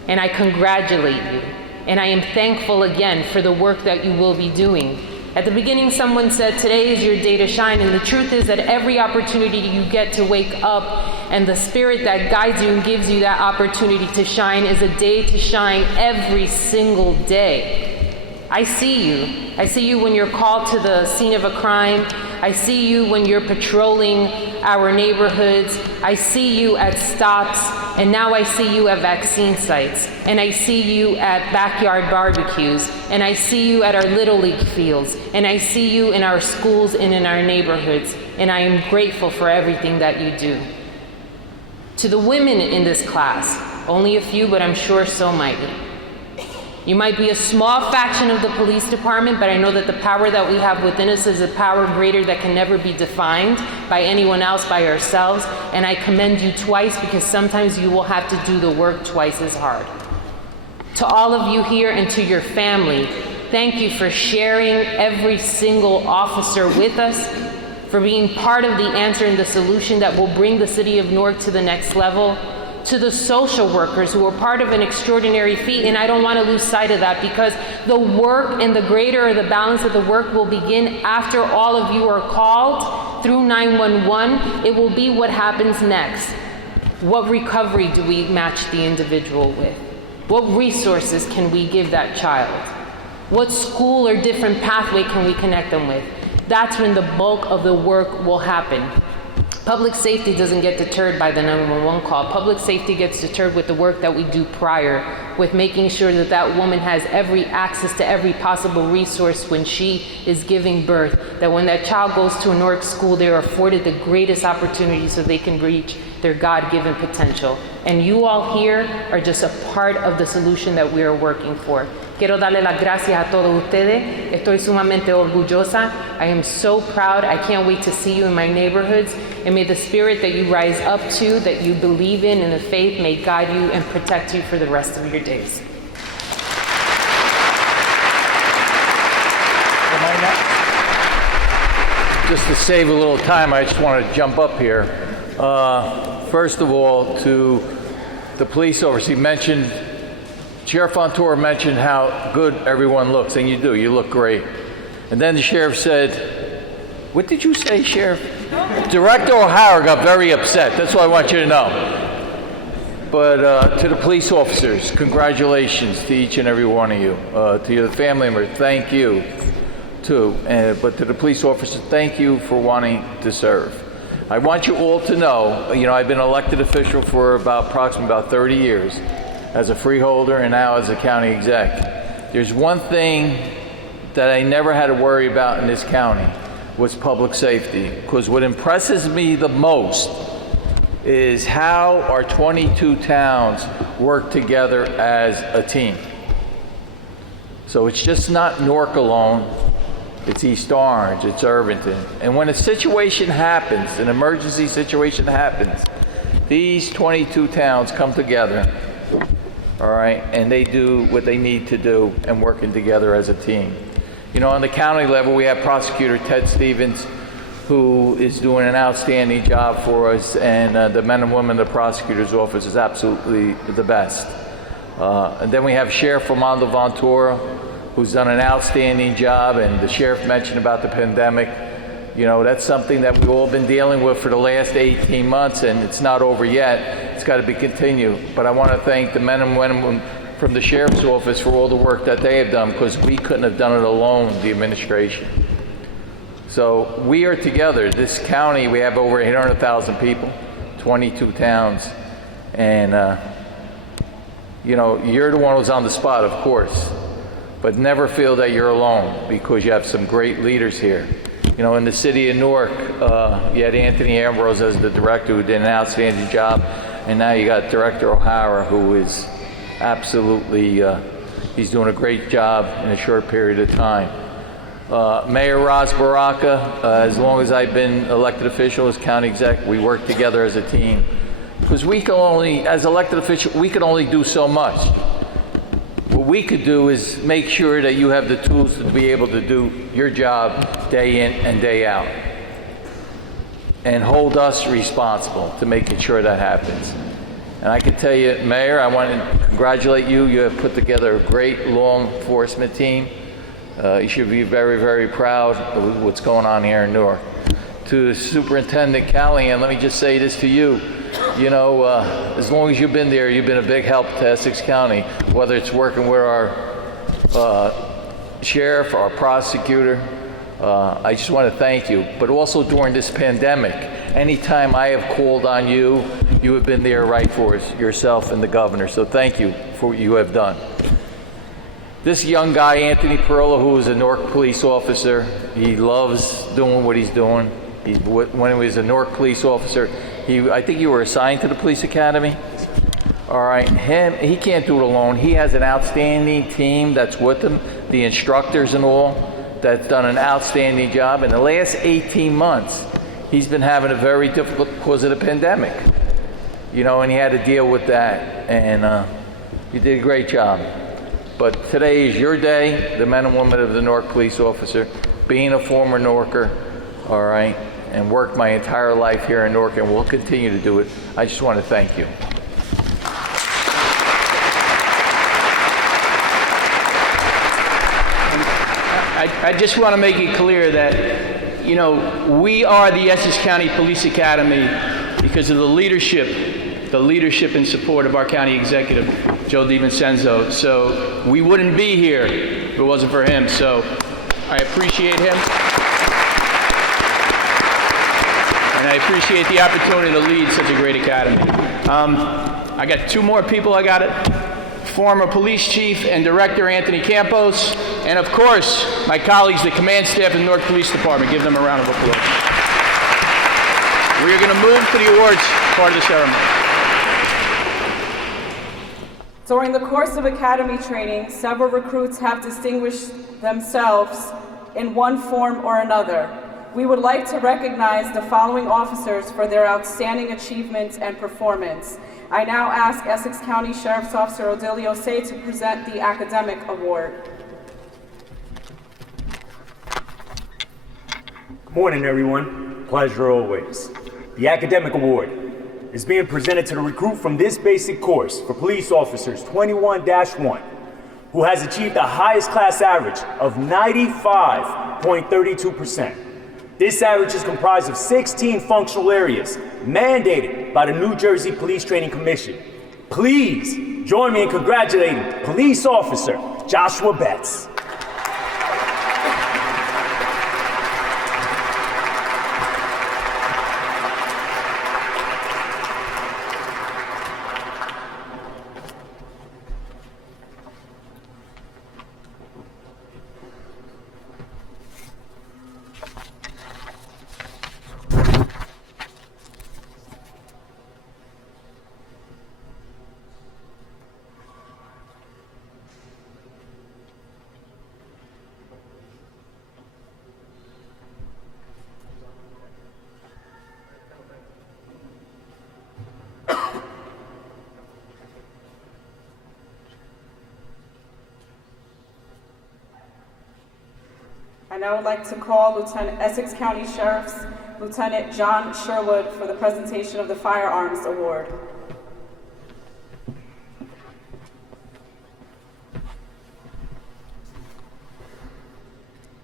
and I congratulate you, and I am thankful again for the work that you will be doing. At the beginning, someone said, today is your day to shine, and the truth is that every opportunity you get to wake up and the spirit that guides you and gives you that opportunity to shine is a day to shine every single day. I see you. I see you when you're called to the scene of a crime. I see you when you're patrolling our neighborhoods. I see you at stops, and now I see you at vaccine sites, and I see you at backyard barbecues, and I see you at our Little League fields, and I see you in our schools and in our neighborhoods, and I am grateful for everything that you do. To the women in this class, only a few, but I'm sure so mighty. You might be a small faction of the police department, but I know that the power that we have within us is a power greater that can never be defined by anyone else, by ourselves. And I commend you twice, because sometimes you will have to do the work twice as hard. To all of you here and to your family, thank you for sharing every single officer with us, for being part of the answer and the solution that will bring the city of Newark to the next level. To the social workers who are part of an extraordinary feat, and I don't want to lose sight of that, because the work and the greater the balance of the work will begin after all of you are called through 911. It will be what happens next. What recovery do we match the individual with? What resources can we give that child? What school or different pathway can we connect them with? That's when the bulk of the work will happen. Public safety doesn't get deterred by the 911 call. Public safety gets deterred with the work that we do prior, with making sure that that woman has every access to every possible resource when she is giving birth, that when that child goes to a Newark school, they are afforded the greatest opportunity so they can reach their God-given potential. And you all here are just a part of the solution that we are working for. Quiero darle las gracias a todos ustedes. Estoy sumamente orgullosa. I am so proud. I can't wait to see you in my neighborhoods. And may the spirit that you rise up to, that you believe in, and the faith may guide you and protect you for the rest of your days. Just to save a little time, I just want to jump up here. First of all, to the police officer, he mentioned, Sheriff Fontour mentioned how good everyone looks, and you do, you look great. And then the sheriff said, what did you say, Sheriff? Director O'Hara got very upset. That's what I want you to know. But to the police officers, congratulations to each and every one of you. To your family members, thank you too. But to the police officers, thank you for wanting to serve. I want you all to know, I've been elected official for approximately about 30 years as a freeholder and now as a county exec. There's one thing that I never had to worry about in this county was public safety, because what impresses me the most is how our 22 towns work together as a team. So it's just not Newark alone, it's East Orange, it's Irvington. And when a situation happens, an emergency situation happens, these 22 towns come together, all right, and they do what they need to do and working together as a team. On the county level, we have Prosecutor Ted Stevens, who is doing an outstanding job for us, and the men and women of the prosecutor's office is absolutely the best. And then we have Sheriff Armando Ventura, who's done an outstanding job, and the sheriff mentioned about the pandemic. That's something that we've all been dealing with for the last 18 months, and it's not over yet. It's got to be continued. But I want to thank the men and women from the sheriff's office for all the work that they have done, because we couldn't have done it alone, the administration. So we are together. This county, we have over 800,000 people, 22 towns, and you're the one who's on the spot, of course, but never feel that you're alone, because you have some great leaders here. In the city of Newark, you had Anthony Ambrose as the director, who did an outstanding job, and now you got Director O'Hara, who is absolutely, he's doing a great job in a short period of time. Mayor Ras Baraka, as long as I've been elected official as county exec, we work together as a team. Because we can only, as elected official, we can only do so much. What we could do is make sure that you have the tools to be able to do your job day in and day out, and hold us responsible to making sure that happens. And I can tell you, Mayor, I want to congratulate you. You have put together a great law enforcement team. You should be very, very proud of what's going on here in Newark. To Superintendent Callahan, let me just say this to you. As long as you've been there, you've been a big help to Essex County, whether it's working with our sheriff, our prosecutor. I just want to thank you. But also during this pandemic, anytime I have called on you, you have been there right for us, yourself and the governor. So thank you for what you have done. This young guy, Anthony Perola, who is a Newark police officer, he loves doing what he's doing. When he was a Newark police officer, I think you were assigned to the police academy. All right, he can't do it alone. He has an outstanding team that's with him, the instructors and all, that's done an outstanding job. In the last 18 months, he's been having a very difficult because of the pandemic, and he had to deal with that, and you did a great job. But today is your day, the men and women of the Newark police officer, being a former Newarker, all right, and worked my entire life here in Newark, and will continue to do it. I just want to thank you. I just want to make it clear that, we are the Essex County Police Academy because of the leadership and support of our county executive, Joe DiVincenzo. So we wouldn't be here if it wasn't for him. So I appreciate him. And I appreciate the opportunity to lead such a great academy. I got two more people I got it. Former police chief and director Anthony Campos, and of course, my colleagues, the command staff of the Newark Police Department. Give them a round of applause. We are going to move to the awards part of the ceremony. During the course of academy training, several recruits have distinguished themselves in one form or another. We would like to recognize the following officers for their outstanding achievements and performance. I now ask Essex County Sheriff's Officer Odilio Say to present the Academic Award. Good morning, everyone. Pleasure always. The Academic Award is being presented to the recruit from this basic course for police officers 21-1, who has achieved the highest class average of 95.32%. This average is comprised of 16 functional areas mandated by the New Jersey Police Training Commission. Please join me in congratulating Police Officer Joshua Betts. I now would like to call Essex County Sheriff's Lieutenant John Sherwood for the presentation of the Firearms Award.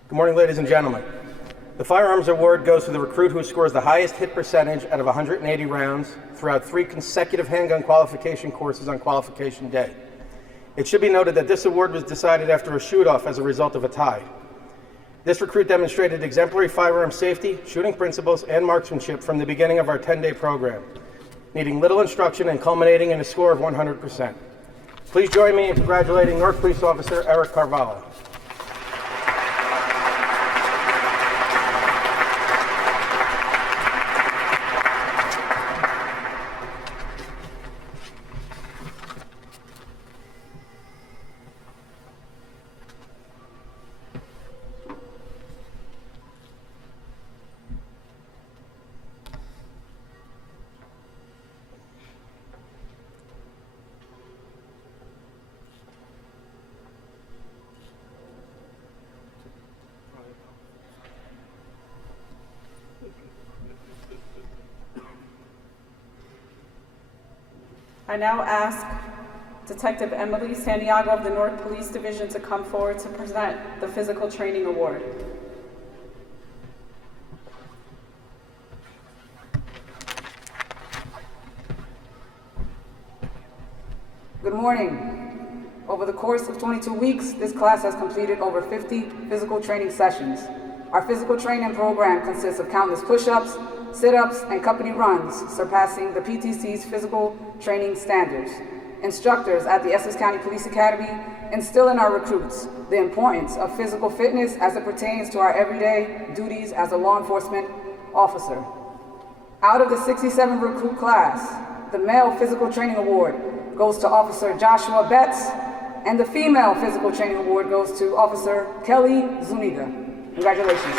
Good morning, ladies and gentlemen. The Firearms Award goes to the recruit who scores the highest hit percentage out of 180 rounds throughout 3 consecutive handgun qualification courses on qualification day. It should be noted that this award was decided after a shoot-off as a result of a tie. This recruit demonstrated exemplary firearm safety, shooting principles, and marksmanship from the beginning of our 10-day program, needing little instruction and culminating in a score of 100%. Please join me in congratulating Newark Police Officer Eric Carvalho. I now ask Detective Emily Santiago of the Newark Police Division to come forward to present the Physical Training Award. Good morning. Over the course of 22 weeks, this class has completed over 50 physical training sessions. Our physical training program consists of countless push-ups, sit-ups, and company runs, surpassing the PTC's physical training standards. Instructors at the Essex County Police Academy instill in our recruits the importance of physical fitness as it pertains to our everyday duties as a law enforcement officer. Out of the 67 recruit class, the Male Physical Training Award goes to Officer Joshua Betts, and the Female Physical Training Award goes to Officer Kelly Zuniga. Congratulations.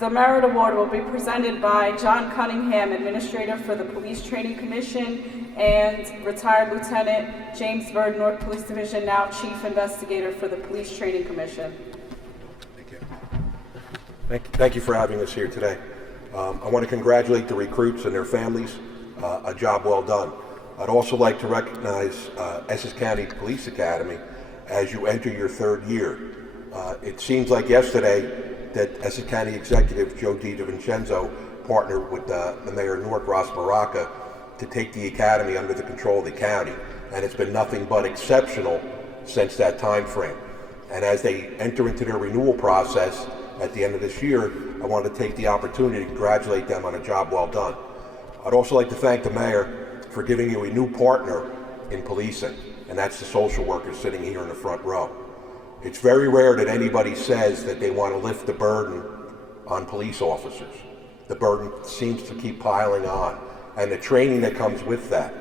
The Merit Award will be presented by John Cunningham, Administrator for the Police Training Commission, and retired Lieutenant James Bird, Newark Police Division, now Chief Investigator for the Police Training Commission. Thank you for having us here today. I want to congratulate the recruits and their families. A job well done. I'd also like to recognize Essex County Police Academy as you enter your third year. It seems like yesterday that Essex County Executive Joe DiVincenzo partnered with the Mayor of Newark, Ross Baraka, to take the Academy under the control of the county. And it's been nothing but exceptional since that time frame. And as they enter into their renewal process at the end of this year, I want to take the opportunity to congratulate them on a job well done. I'd also like to thank the Mayor for giving you a new partner in policing, and that's the social workers sitting here in the front row. It's very rare that anybody says that they want to lift the burden on police officers. The burden seems to keep piling on, and the training that comes with that.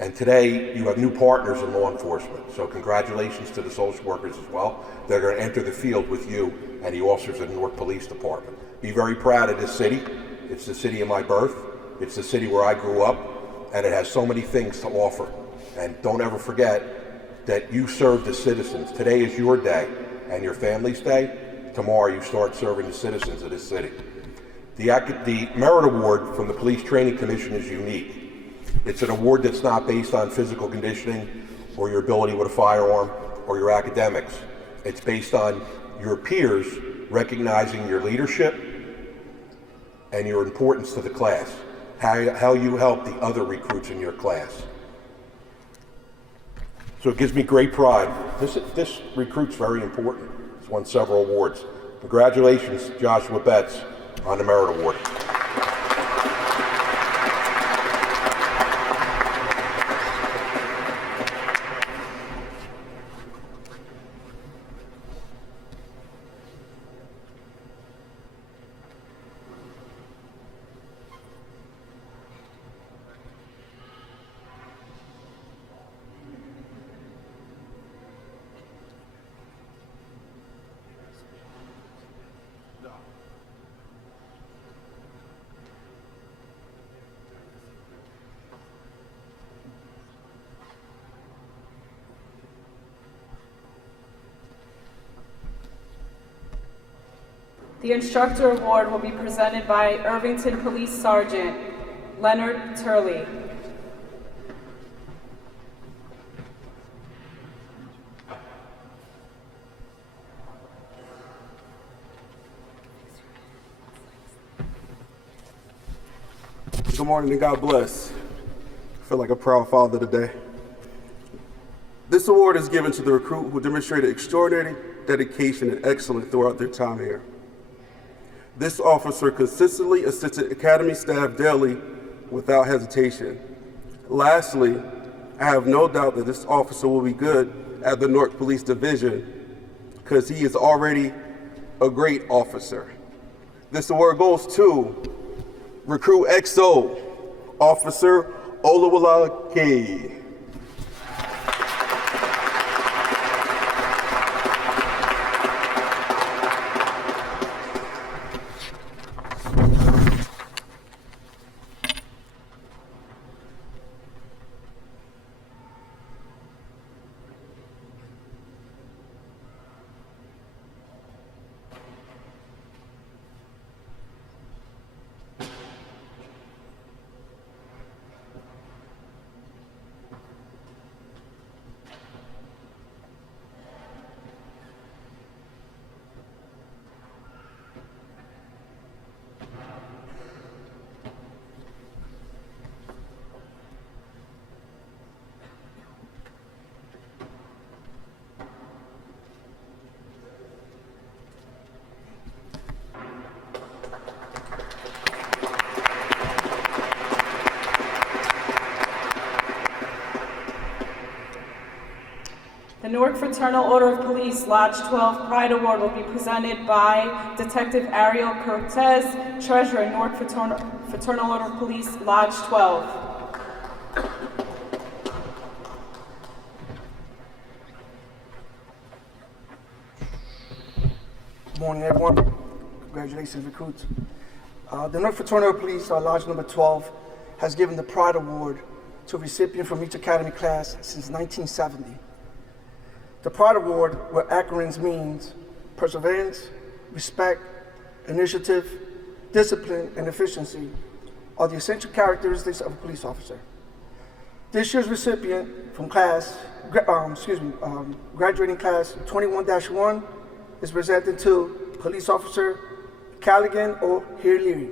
And today, you have new partners in law enforcement, so congratulations to the social workers as well. They're going to enter the field with you and the officers of the Newark Police Department. Be very proud of this city. It's the city of my birth. It's the city where I grew up, and it has so many things to offer. And don't ever forget that you serve the citizens. Today is your day and your family's day. Tomorrow you start serving the citizens of this city. The Merit Award from the Police Training Commission is unique. It's an award that's not based on physical conditioning or your ability with a firearm or your academics. It's based on your peers recognizing your leadership and your importance to the class, how you help the other recruits in your class. So it gives me great pride. This recruit's very important. It's won several awards. Congratulations, Joshua Betts, on the Merit Award. The Instructor Award will be presented by Irvington Police Sergeant Leonard Turley. Good morning and God bless. I feel like a proud father today. This award is given to the recruit who demonstrated extraordinary dedication and excellence throughout their time here. This officer consistently assisted Academy staff daily without hesitation. Lastly, I have no doubt that this officer will be good at the Newark Police Division because he is already a great officer. This award goes to Recruit XO, Officer Olawala K. The Newark Fraternal Order of Police Lodge 12 Pride Award will be presented by Detective Ariel Cortez, Treasurer, Newark Fraternal Order of Police Lodge 12. Good morning, everyone. Congratulations, recruits. The Newark Fraternal Police Lodge number 12 has given the Pride Award to a recipient from each academy class since 1970. The Pride Award, where acronyms means perseverance, respect, initiative, discipline, and efficiency, are the essential characteristics of a police officer. This year's recipient from graduating class 21-1 is presented to Police Officer Callaghan O'Leary.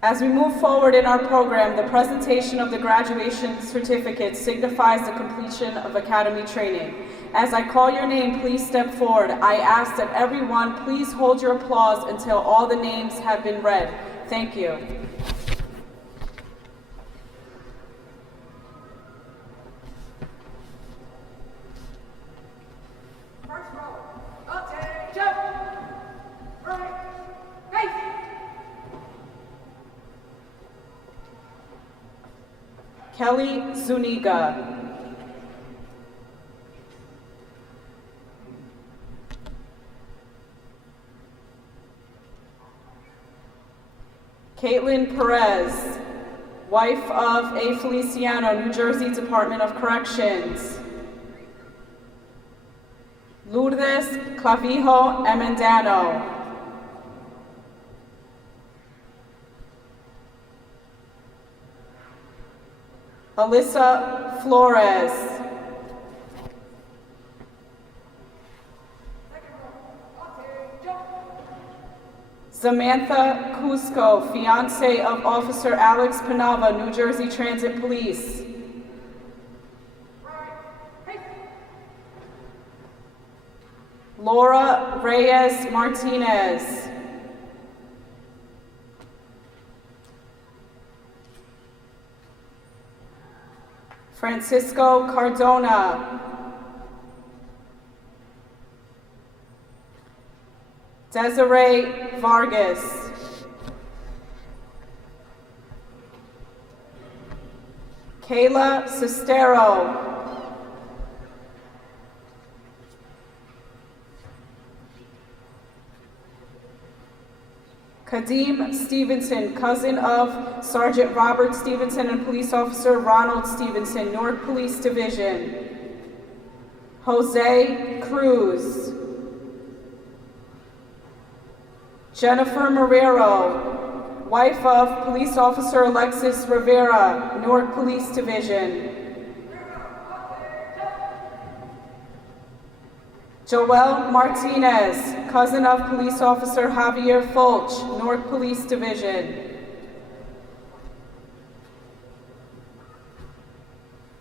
As we move forward in our program, the presentation of the graduation certificate signifies the completion of academy training. As I call your name, please step forward. I ask that everyone please hold your applause until all the names have been read. Thank you. Kelly Zuniga. Caitlin Perez, wife of A. Feliciano, New Jersey Department of Corrections. Lourdes Clavijo Emendano. Alyssa Flores. Samantha Cusco, fiance of Officer Alex Penava, New Jersey Transit Police. Laura Reyes Martinez. Francisco Cardona. Desiree Vargas. Kayla Sestero. Kadeem Stevenson, cousin of Sergeant Robert Stevenson and Police Officer Ronald Stevenson, Newark Police Division. Jose Cruz. Jennifer Marrero, wife of Police Officer Alexis Rivera, Newark Police Division. Joel Martinez, cousin of Police Officer Javier Fulch, Newark Police Division.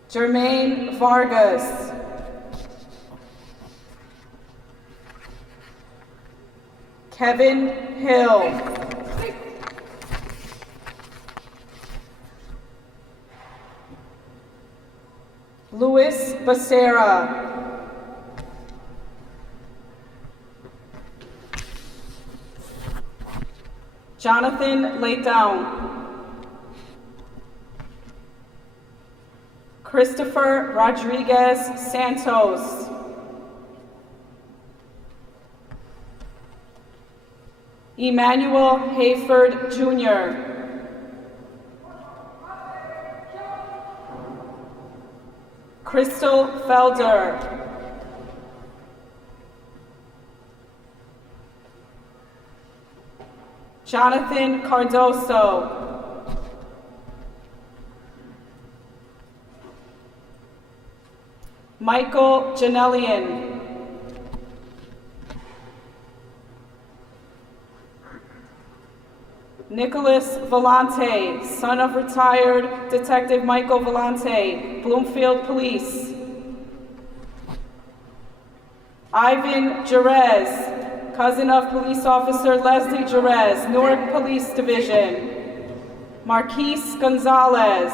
Jermaine Vargas. Kevin Hill. Luis Becerra. Jonathan Laytown. Christopher Rodriguez Santos. Emmanuel Hayford Jr. Crystal Felder. Jonathan Cardoso. Michael Janelian. Nicholas Vellante, son of retired Detective Michael Vellante, Bloomfield Police. Ivan Jerez, cousin of Police Officer Leslie Jerez, Newark Police Division. Marquise Gonzalez.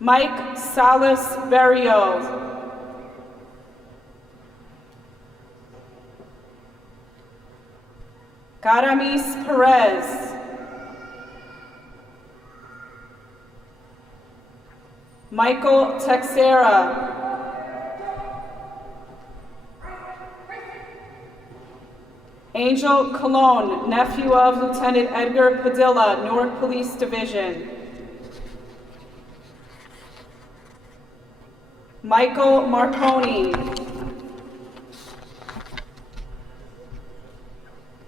Mike Salas Berrios. Caramis Perez. Michael Texera. Angel Colon, nephew of Lieutenant Edgar Padilla, Newark Police Division. Michael Marconi.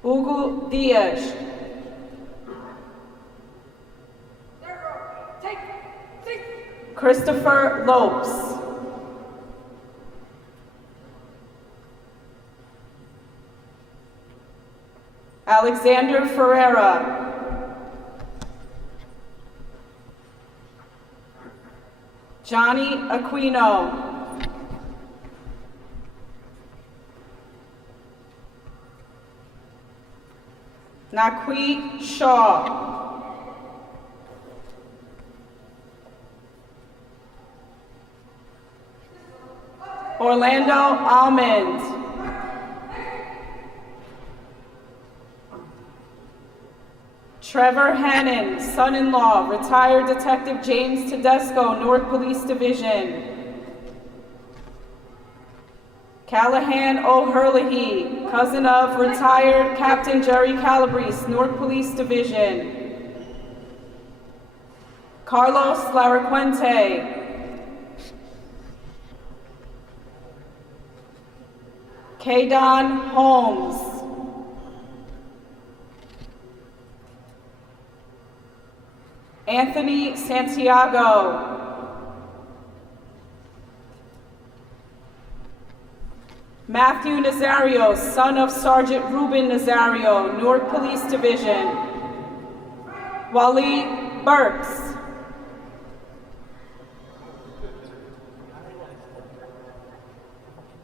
Hugo Diaz. Christopher Lopes. Alexander Ferreira. Johnny Aquino. Naqui Shaw. Orlando Almond. Trevor Hannon, son-in-law, retired Detective James Tedesco, Newark Police Division. Callahan O'Herlihy, cousin of retired Captain Jerry Calabrese, Newark Police Division. Carlos Laracuente. Kaydon Holmes. Anthony Santiago. Matthew Nazario, son of Sergeant Ruben Nazario, Newark Police Division. Wally Burks.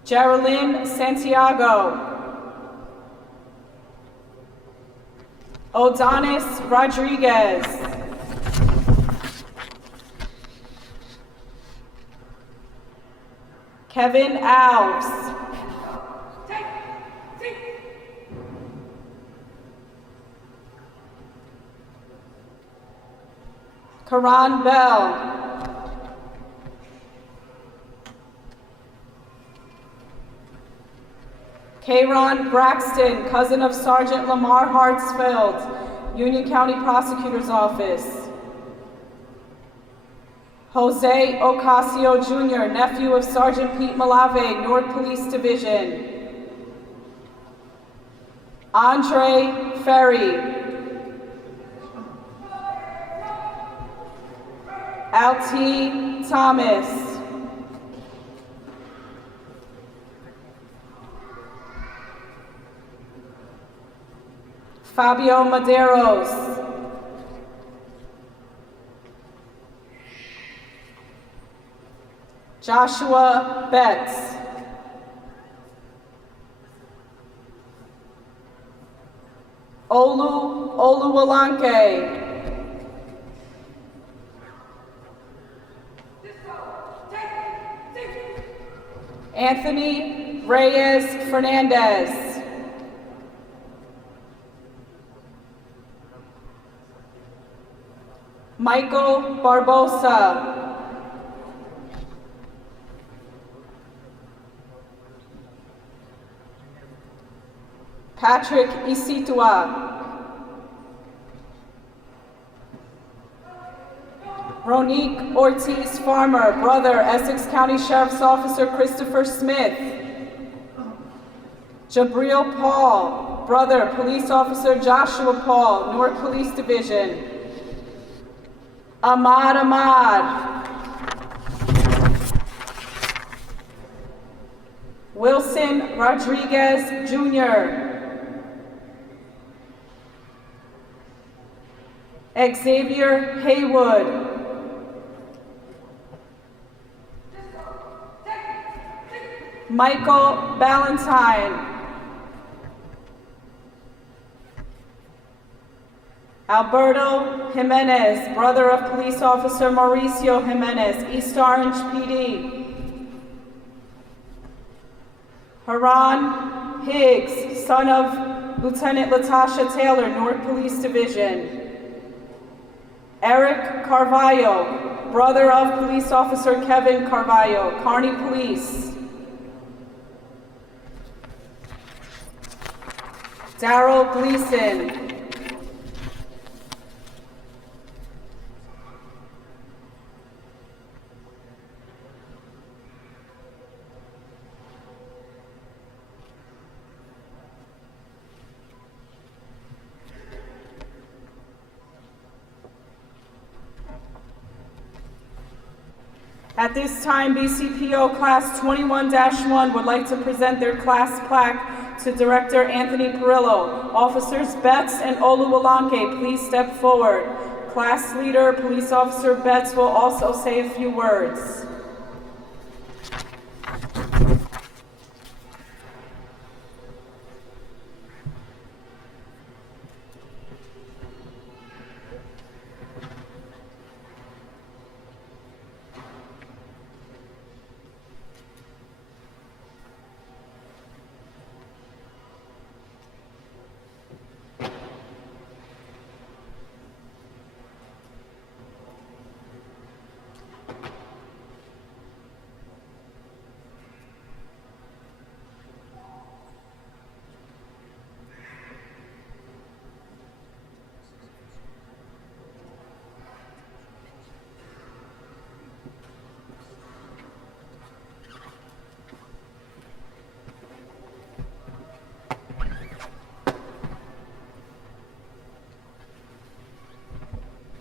Geraldine Santiago. Odonis Rodriguez. Kevin Alves. Karan Bell. Kayron Braxton, cousin of Sergeant Lamar Hartsfield, Union County Prosecutor's Office. Jose Ocasio Jr., nephew of Sergeant Pete Malave, Newark Police Division. Andre Ferry. Alti Thomas. Fabio Maderos. Joshua Betts. Oluwalanke. Anthony Reyes Fernandez. Michael Barbosa. Patrick Isitua. Ronique Ortiz Farmer, brother, Essex County Sheriff's Officer Christopher Smith. Jabril Paul, brother, Police Officer Joshua Paul, Newark Police Division. Ahmad. Wilson Rodriguez Jr. Xavier Haywood. Michael Ballantyne. Alberto Jimenez, brother of Police Officer Mauricio Jimenez, East Orange PD. Haran Higgs, son of Lieutenant Latasha Taylor, Newark Police Division. Eric Carvalho, brother of Police Officer Kevin Carvalho, Kearney Police. Darrell Gleason. At this time, BCPO Class 21-1 would like to present their class plaque to Director Anthony Perillo. Officers Betts and Oluwalanke, please step forward. Class Leader, Police Officer Betts will also say a few words.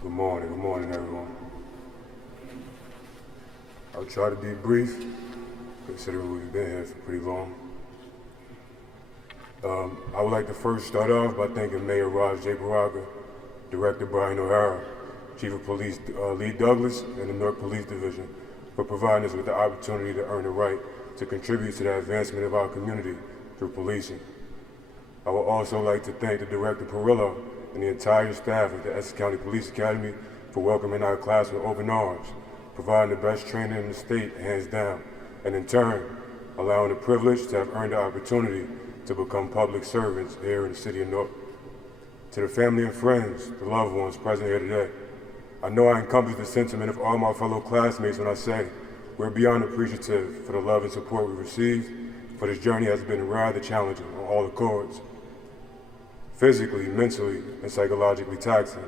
Good morning, everyone. I'll try to be brief, considering we've been here for pretty long. I would like to first start off by thanking Mayor Raj J. Baraga, Director Brian O'Hara, Chief of Police Lee Douglas, and the Newark Police Division for providing us with the opportunity to earn the right to contribute to the advancement of our community through policing. I would also like to thank the Director Perola and the entire staff of the Essex County Police Academy for welcoming our class with open arms, providing the best training in the state, hands down, and in turn, allowing the privilege to have earned the opportunity to become public servants here in the city of Newark. To the family and friends, the loved ones present here today, I know I encompass the sentiment of all my fellow classmates when I say we're beyond appreciative for the love and support we received for this journey has been rather challenging on all accords. Physically, mentally, and psychologically taxing.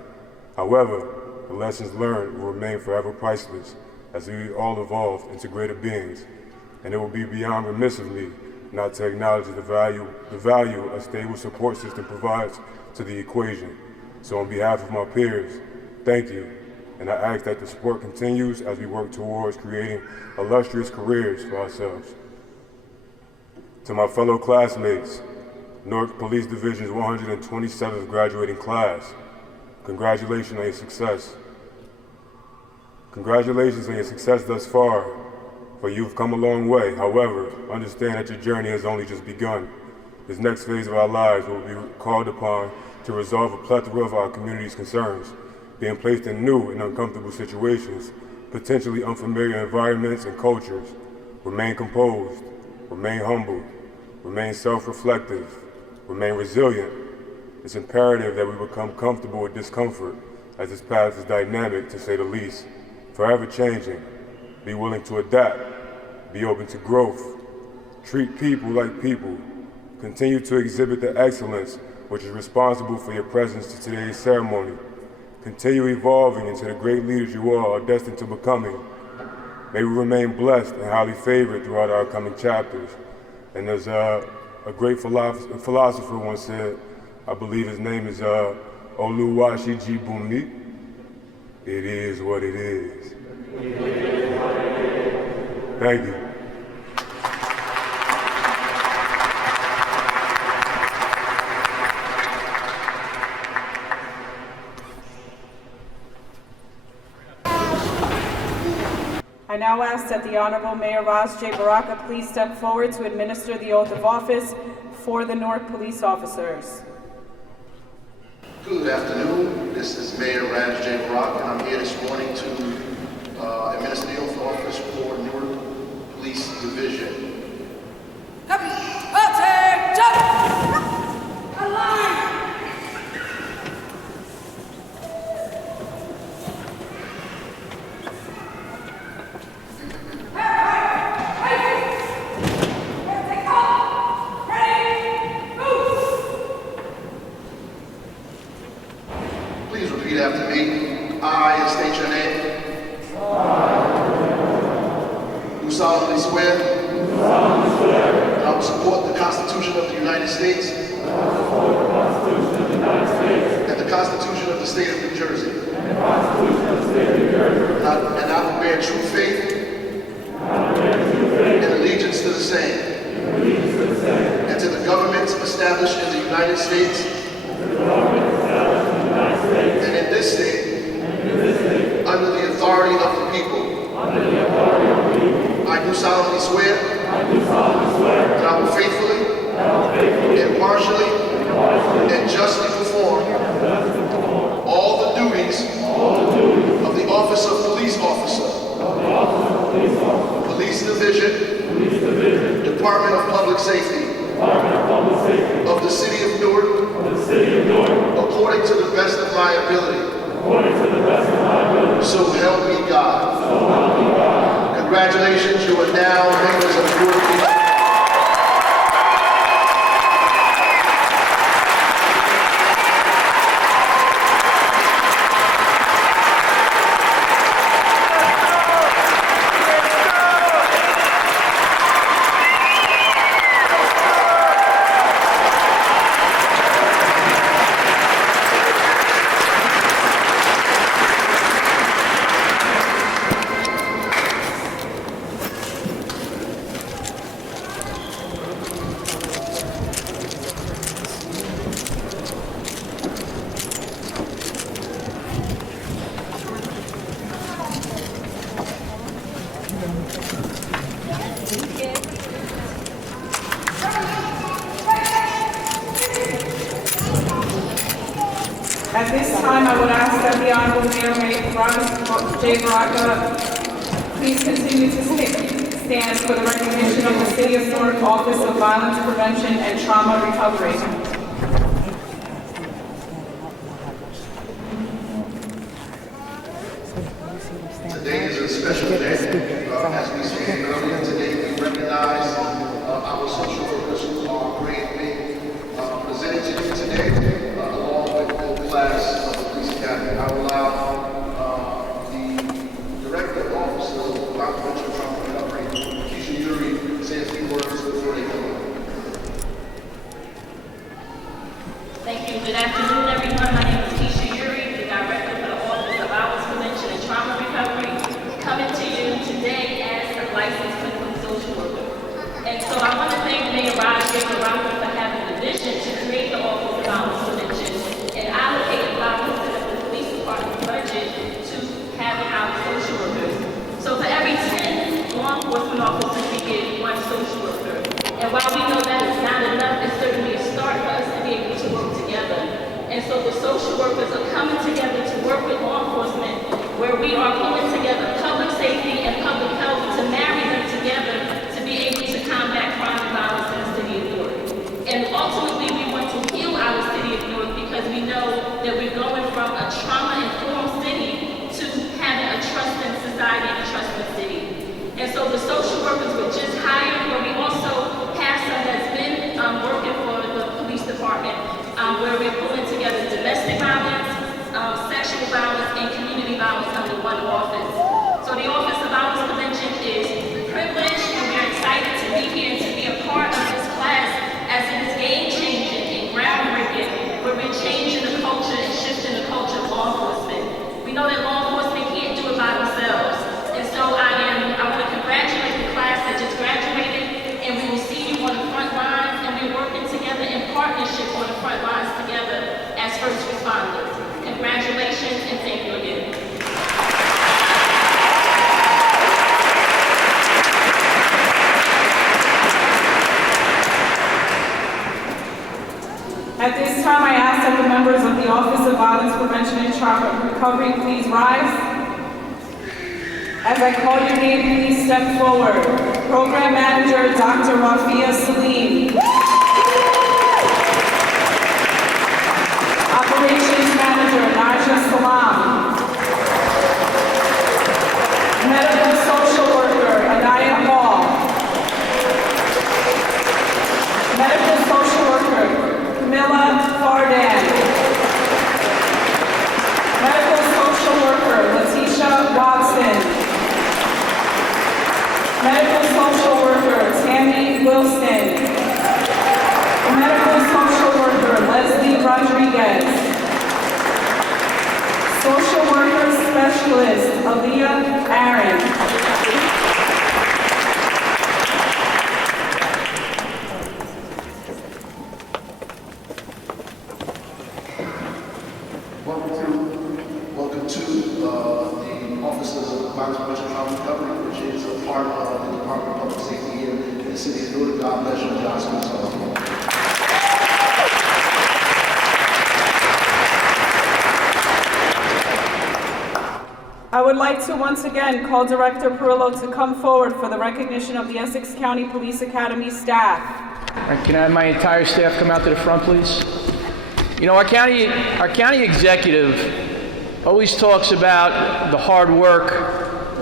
However, the lessons learned will remain forever priceless as we all evolve into greater beings, and it will be beyond remiss of me not to acknowledge the value a stable support system provides to the equation. So on behalf of my peers, thank you, and I ask that the support continues as we work towards creating illustrious careers for ourselves. To my fellow classmates, Newark Police Division's 127th graduating class, congratulations on your success. Congratulations on your success thus far, for you've come a long way. However, understand that your journey has only just begun. This next phase of our lives will be called upon to resolve a plethora of our community's concerns, being placed in new and uncomfortable situations, potentially unfamiliar environments and cultures. Remain composed, remain humble, remain self-reflective, remain resilient. It's imperative that we become comfortable with discomfort, as this path is dynamic, to say the least, forever changing. Be willing to adapt, be open to growth, treat people like people, continue to exhibit the excellence which is responsible for your presence to today's ceremony. Continue evolving into the great leaders you all are destined to becoming. May we remain blessed and highly favored throughout our coming chapters. And as a great philosopher once said, I believe his name is Oluwashiji Bumi, it is what it is. Thank you. I now ask that the Honorable Mayor Ras J. Baraka please step forward to administer the oath of office for the Newark police officers. Good afternoon. This is Mayor Ras J. Baraka, and I'm here this morning to administer the oath of office for Newark Police Division. Please repeat after me. I, and state your name. Do solemnly swear that I will support the Constitution of the United States and the Constitution of the State of New Jersey. And I will bear true faith and allegiance to the same and to the governments established in the United States and in this state under the authority of the people. I do solemnly swear that I will faithfully, impartially, and justly perform all the duties of the office of police officer, Police Division, Department of Public Safety, of the City of Newark, according to the best of my ability. So help me God. Congratulations, you are now members of the Newark Police. At this time, I would ask that the Honorable Mayor Ras J. Baraka please continue to stand for the recognition of the City of Newark Office of Violence Prevention and Trauma Recovery. Today is a special day. As we stated earlier today, we recognize our social Thank you. Good afternoon, everyone. My name is Tisha Yuri, the Director for the Office of Violence Prevention and Trauma Recovery, coming to you today as a licensed clinical social worker. And so I want to thank Mayor Raj Jacob for having the vision to create the Office of Violence Prevention and allocate 5% of the police department's budget to having our social workers. So for every 10 law enforcement officers, we get 1 social worker. And while we know that is not enough, it's certainly a start for us to be able to work together. And so the social workers are coming together to work with law enforcement, where we are pulling together public safety and public health to marry them together to be able to combat crime and violence in the city of Newark. And ultimately, we want to heal our city of Newark because we know that we're going from a trauma-informed city to having a trusting society and a trusting city. And so the social workers were just hired, but we also have some that's been working for the police department, where we're pulling together domestic violence, sexual violence, and community violence under one office. So the Office of Violence Prevention is privileged, and we're excited to be here and to be a part of this class as it is game-changing and groundbreaking, where we're changing the culture and shifting the culture of law enforcement. We know that law enforcement can't do it by themselves. And so I want to congratulate the class that just graduated, and we will see you on the front lines, and we're working together in partnership on the front lines together as first responders. Congratulations, and thank you again. At this time, I ask that the members of the Office of Violence Prevention and Trauma Recovery please rise. As I call your name, please step forward. Program Manager, Dr. Rafia Salim. Operations Manager, Naja Salam. Medical Social Worker, Anaya Hall. Medical Social Worker, Camilla Fardan. Medical Social Worker, Letitia Watson. Medical Social Worker, Tammy Wilson. Medical Social Worker, Leslie Rodriguez. Social Worker Specialist, Aaliyah Aaron. Welcome to the Office of Violence Prevention and Trauma Recovery, which is a part of the Department of Public Safety here in the city of Newark. God bless you, John Smith. I would like to once again call Director Perola to come forward for the recognition of the Essex County Police Academy staff. Can I have my entire staff come out to the front, please? You know, our county executive always talks about the hard work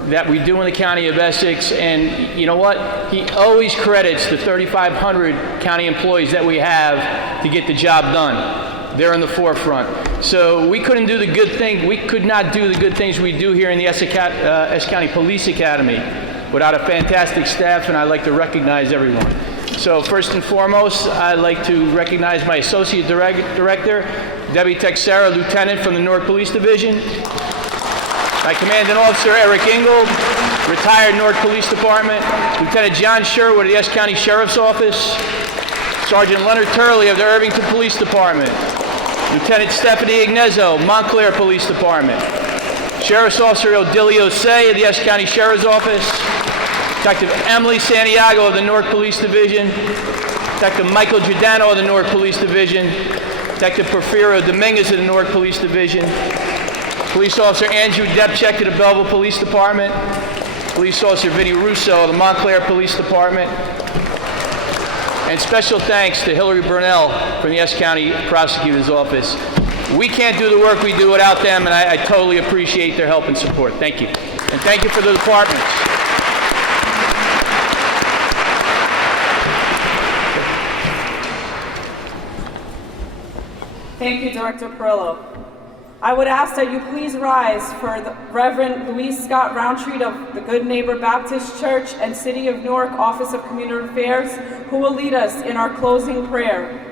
that we do in the county of Essex, and you know what? He always credits the 3,500 county employees that we have to get the job done. They're in the forefront. So we couldn't do the good thing. We could not do the good things we do here in the Essex County Police Academy without a fantastic staff, and I'd like to recognize everyone. So first and foremost, I'd like to recognize my Associate Director, Debbie Texera, Lieutenant from the Newark Police Division. My Commanding Officer, Eric Ingold, retired Newark Police Department. Lieutenant John Sherwood of the Essex County Sheriff's Office. Sergeant Leonard Turley of the Irvington Police Department. Lieutenant Stephanie Ignezzo, Montclair Police Department. Sheriff's Officer Odilio Say of the Essex County Sheriff's Office. Detective Emily Santiago of the Newark Police Division. Detective Michael Giordano of the Newark Police Division. Detective Porfirio Dominguez of the Newark Police Division. Police Officer Andrew Depchek of the Belleville Police Department. Police Officer Vinny Russo of the Montclair Police Department. And special thanks to Hillary Burnell from the Essex County Prosecutor's Office. We can't do the work we do without them, and I totally appreciate their help and support. Thank you. And thank you for the departments. Thank you, Director Perola. I would ask that you please rise for the Reverend Louise Scott Roundtree of the Good Neighbor Baptist Church and City of Newark Office of Community Affairs, who will lead us in our closing prayer.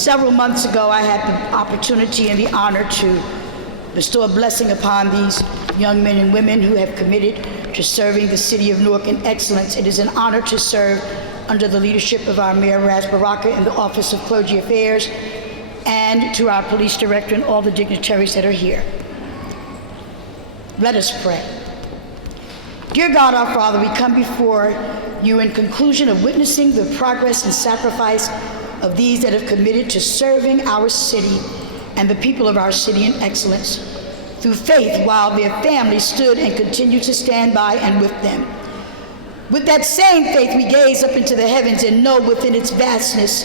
Several months ago, I had the opportunity and the honor to bestow a blessing upon these young men and women who have committed to serving the city of Newark in excellence. It is an honor to serve under the leadership of our Mayor Raz Baraka in the Office of Clergy Affairs, and to our police director and all the dignitaries that are here. Let us pray. Dear God, our Father, we come before you in conclusion of witnessing the progress and sacrifice of these that have committed to serving our city and the people of our city in excellence through faith, while their families stood and continue to stand by and with them. With that same faith, we gaze up into the heavens and know within its vastness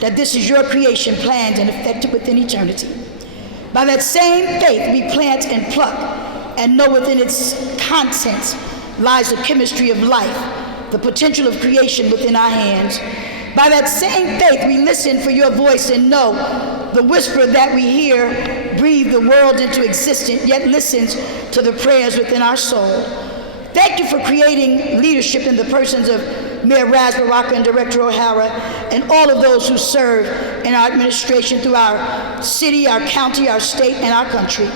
that this is your creation, planned and effected within eternity. By that same faith, we plant and pluck and know within its contents lies the chemistry of life, the potential of creation within our hands. By that same faith, we listen for your voice and know the whisper that we hear breathe the world into existence, yet listens to the prayers within our soul. Thank you for creating leadership in the persons of Mayor Raz Baraka and Director O'Hara and all of those who serve in our administration through our city, our county, our state, and our country.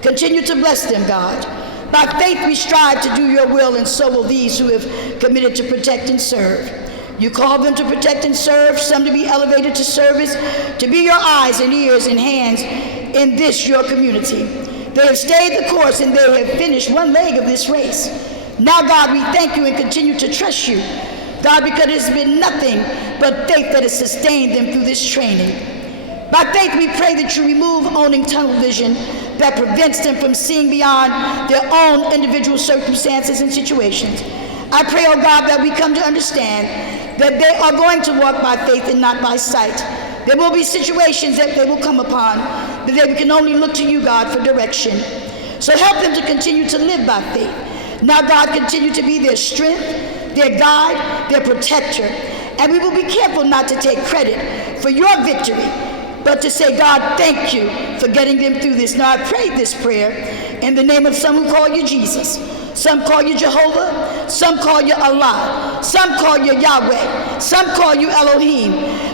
Continue to bless them, God. By faith, we strive to do your will, and so will these who have committed to protect and serve. You called them to protect and serve, some to be elevated to service, to be your eyes and ears and hands in this, your community. They have stayed the course and they have finished one leg of this race. Now, God, we thank you and continue to trust you, God, because it has been nothing but faith that has sustained them through this training. By faith, we pray that you remove owning tunnel vision that prevents them from seeing beyond their own individual circumstances and situations. I pray, oh God, that we come to understand that they are going to walk by faith and not by sight. There will be situations that they will come upon, but they can only look to you, God, for direction. So help them to continue to live by faith. Now, God, continue to be their strength, their guide, their protector. And we will be careful not to take credit for your victory, but to say, God, thank you for getting them through this. Now, I prayed this prayer in the name of some who call you Jesus. Some call you Jehovah, some call you Allah, some call you Yahweh, some call you Elohim.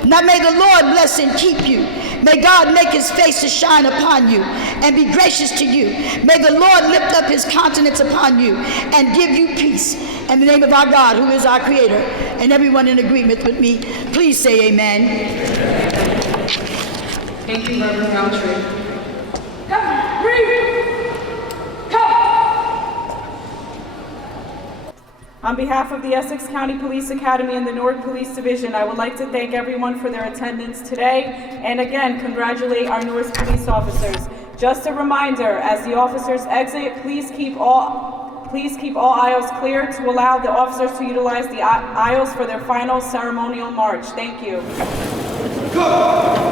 Now may the Lord bless and keep you. May God make his face to shine upon you and be gracious to you. May the Lord lift up his countenance upon you and give you peace. In the name of our God, who is our creator, and everyone in agreement with me, please say amen. Thank you, Reverend Clergy. Come, breathe. Come. On behalf of the Essex County Police Academy and the Newark Police Division, I would like to thank everyone for their attendance today, and again, congratulate our newest police officers. Just a reminder, as the officers exit, please keep all aisles clear to allow the officers to utilize the aisles for their final ceremonial march. Thank you. Martha!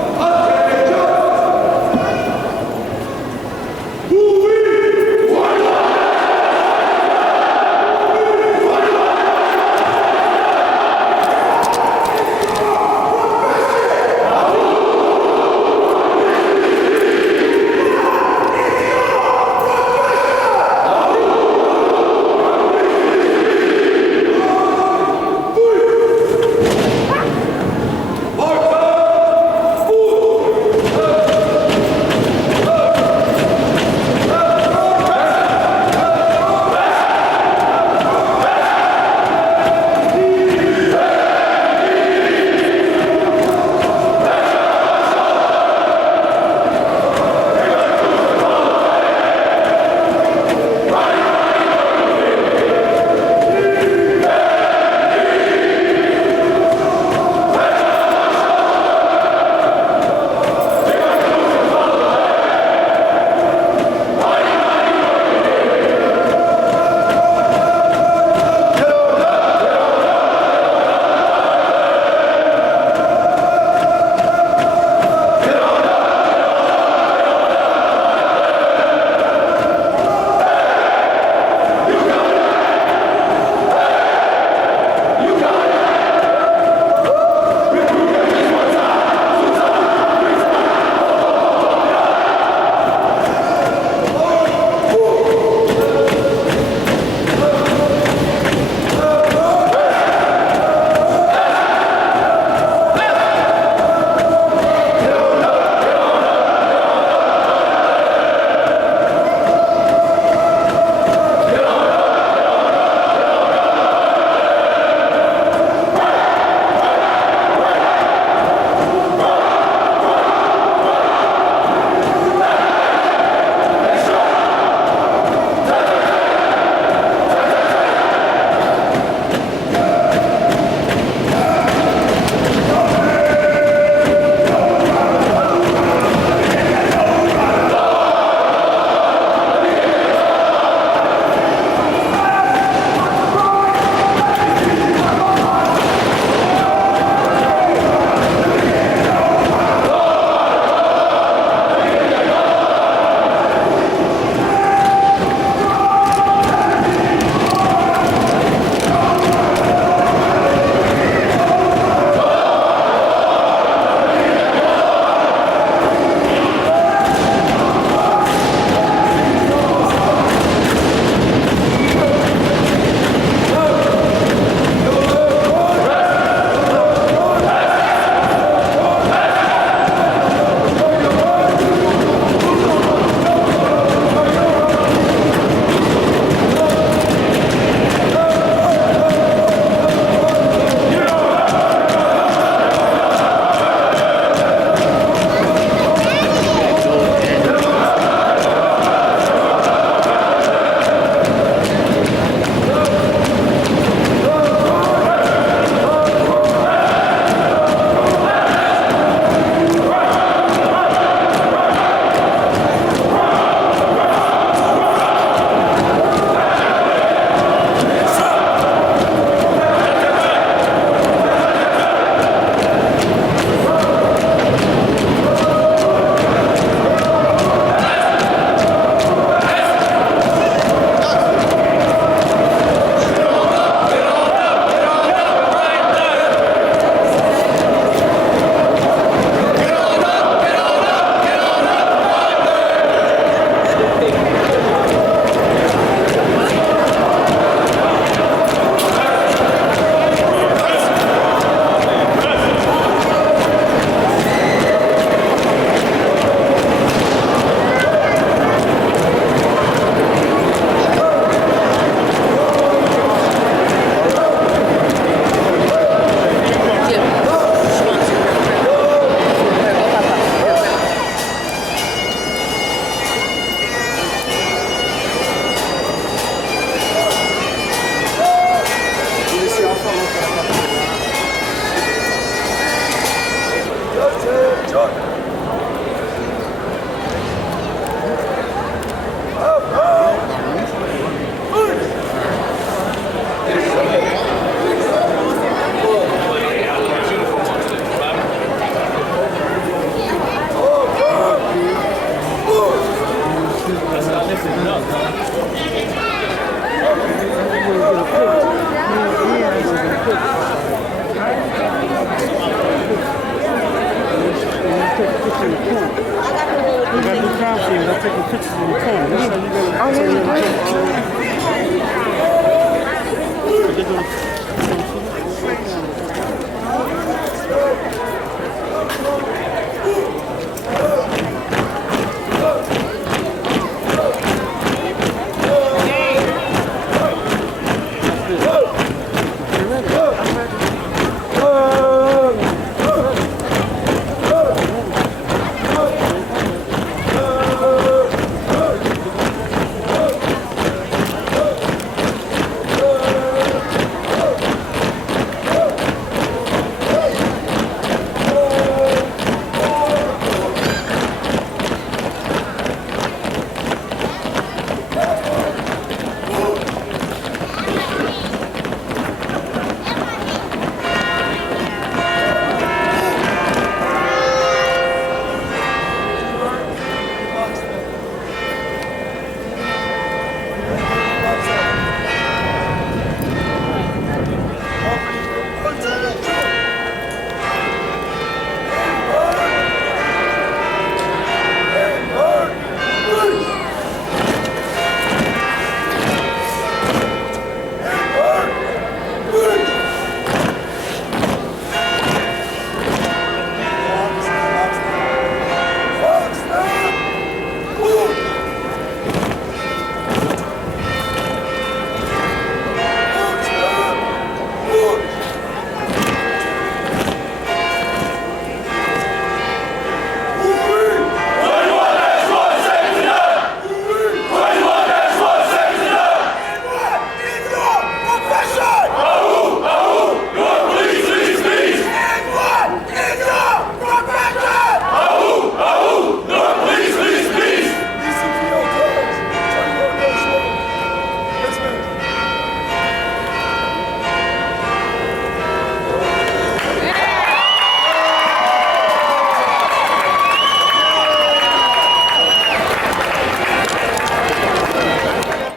Oh, yeah, you did.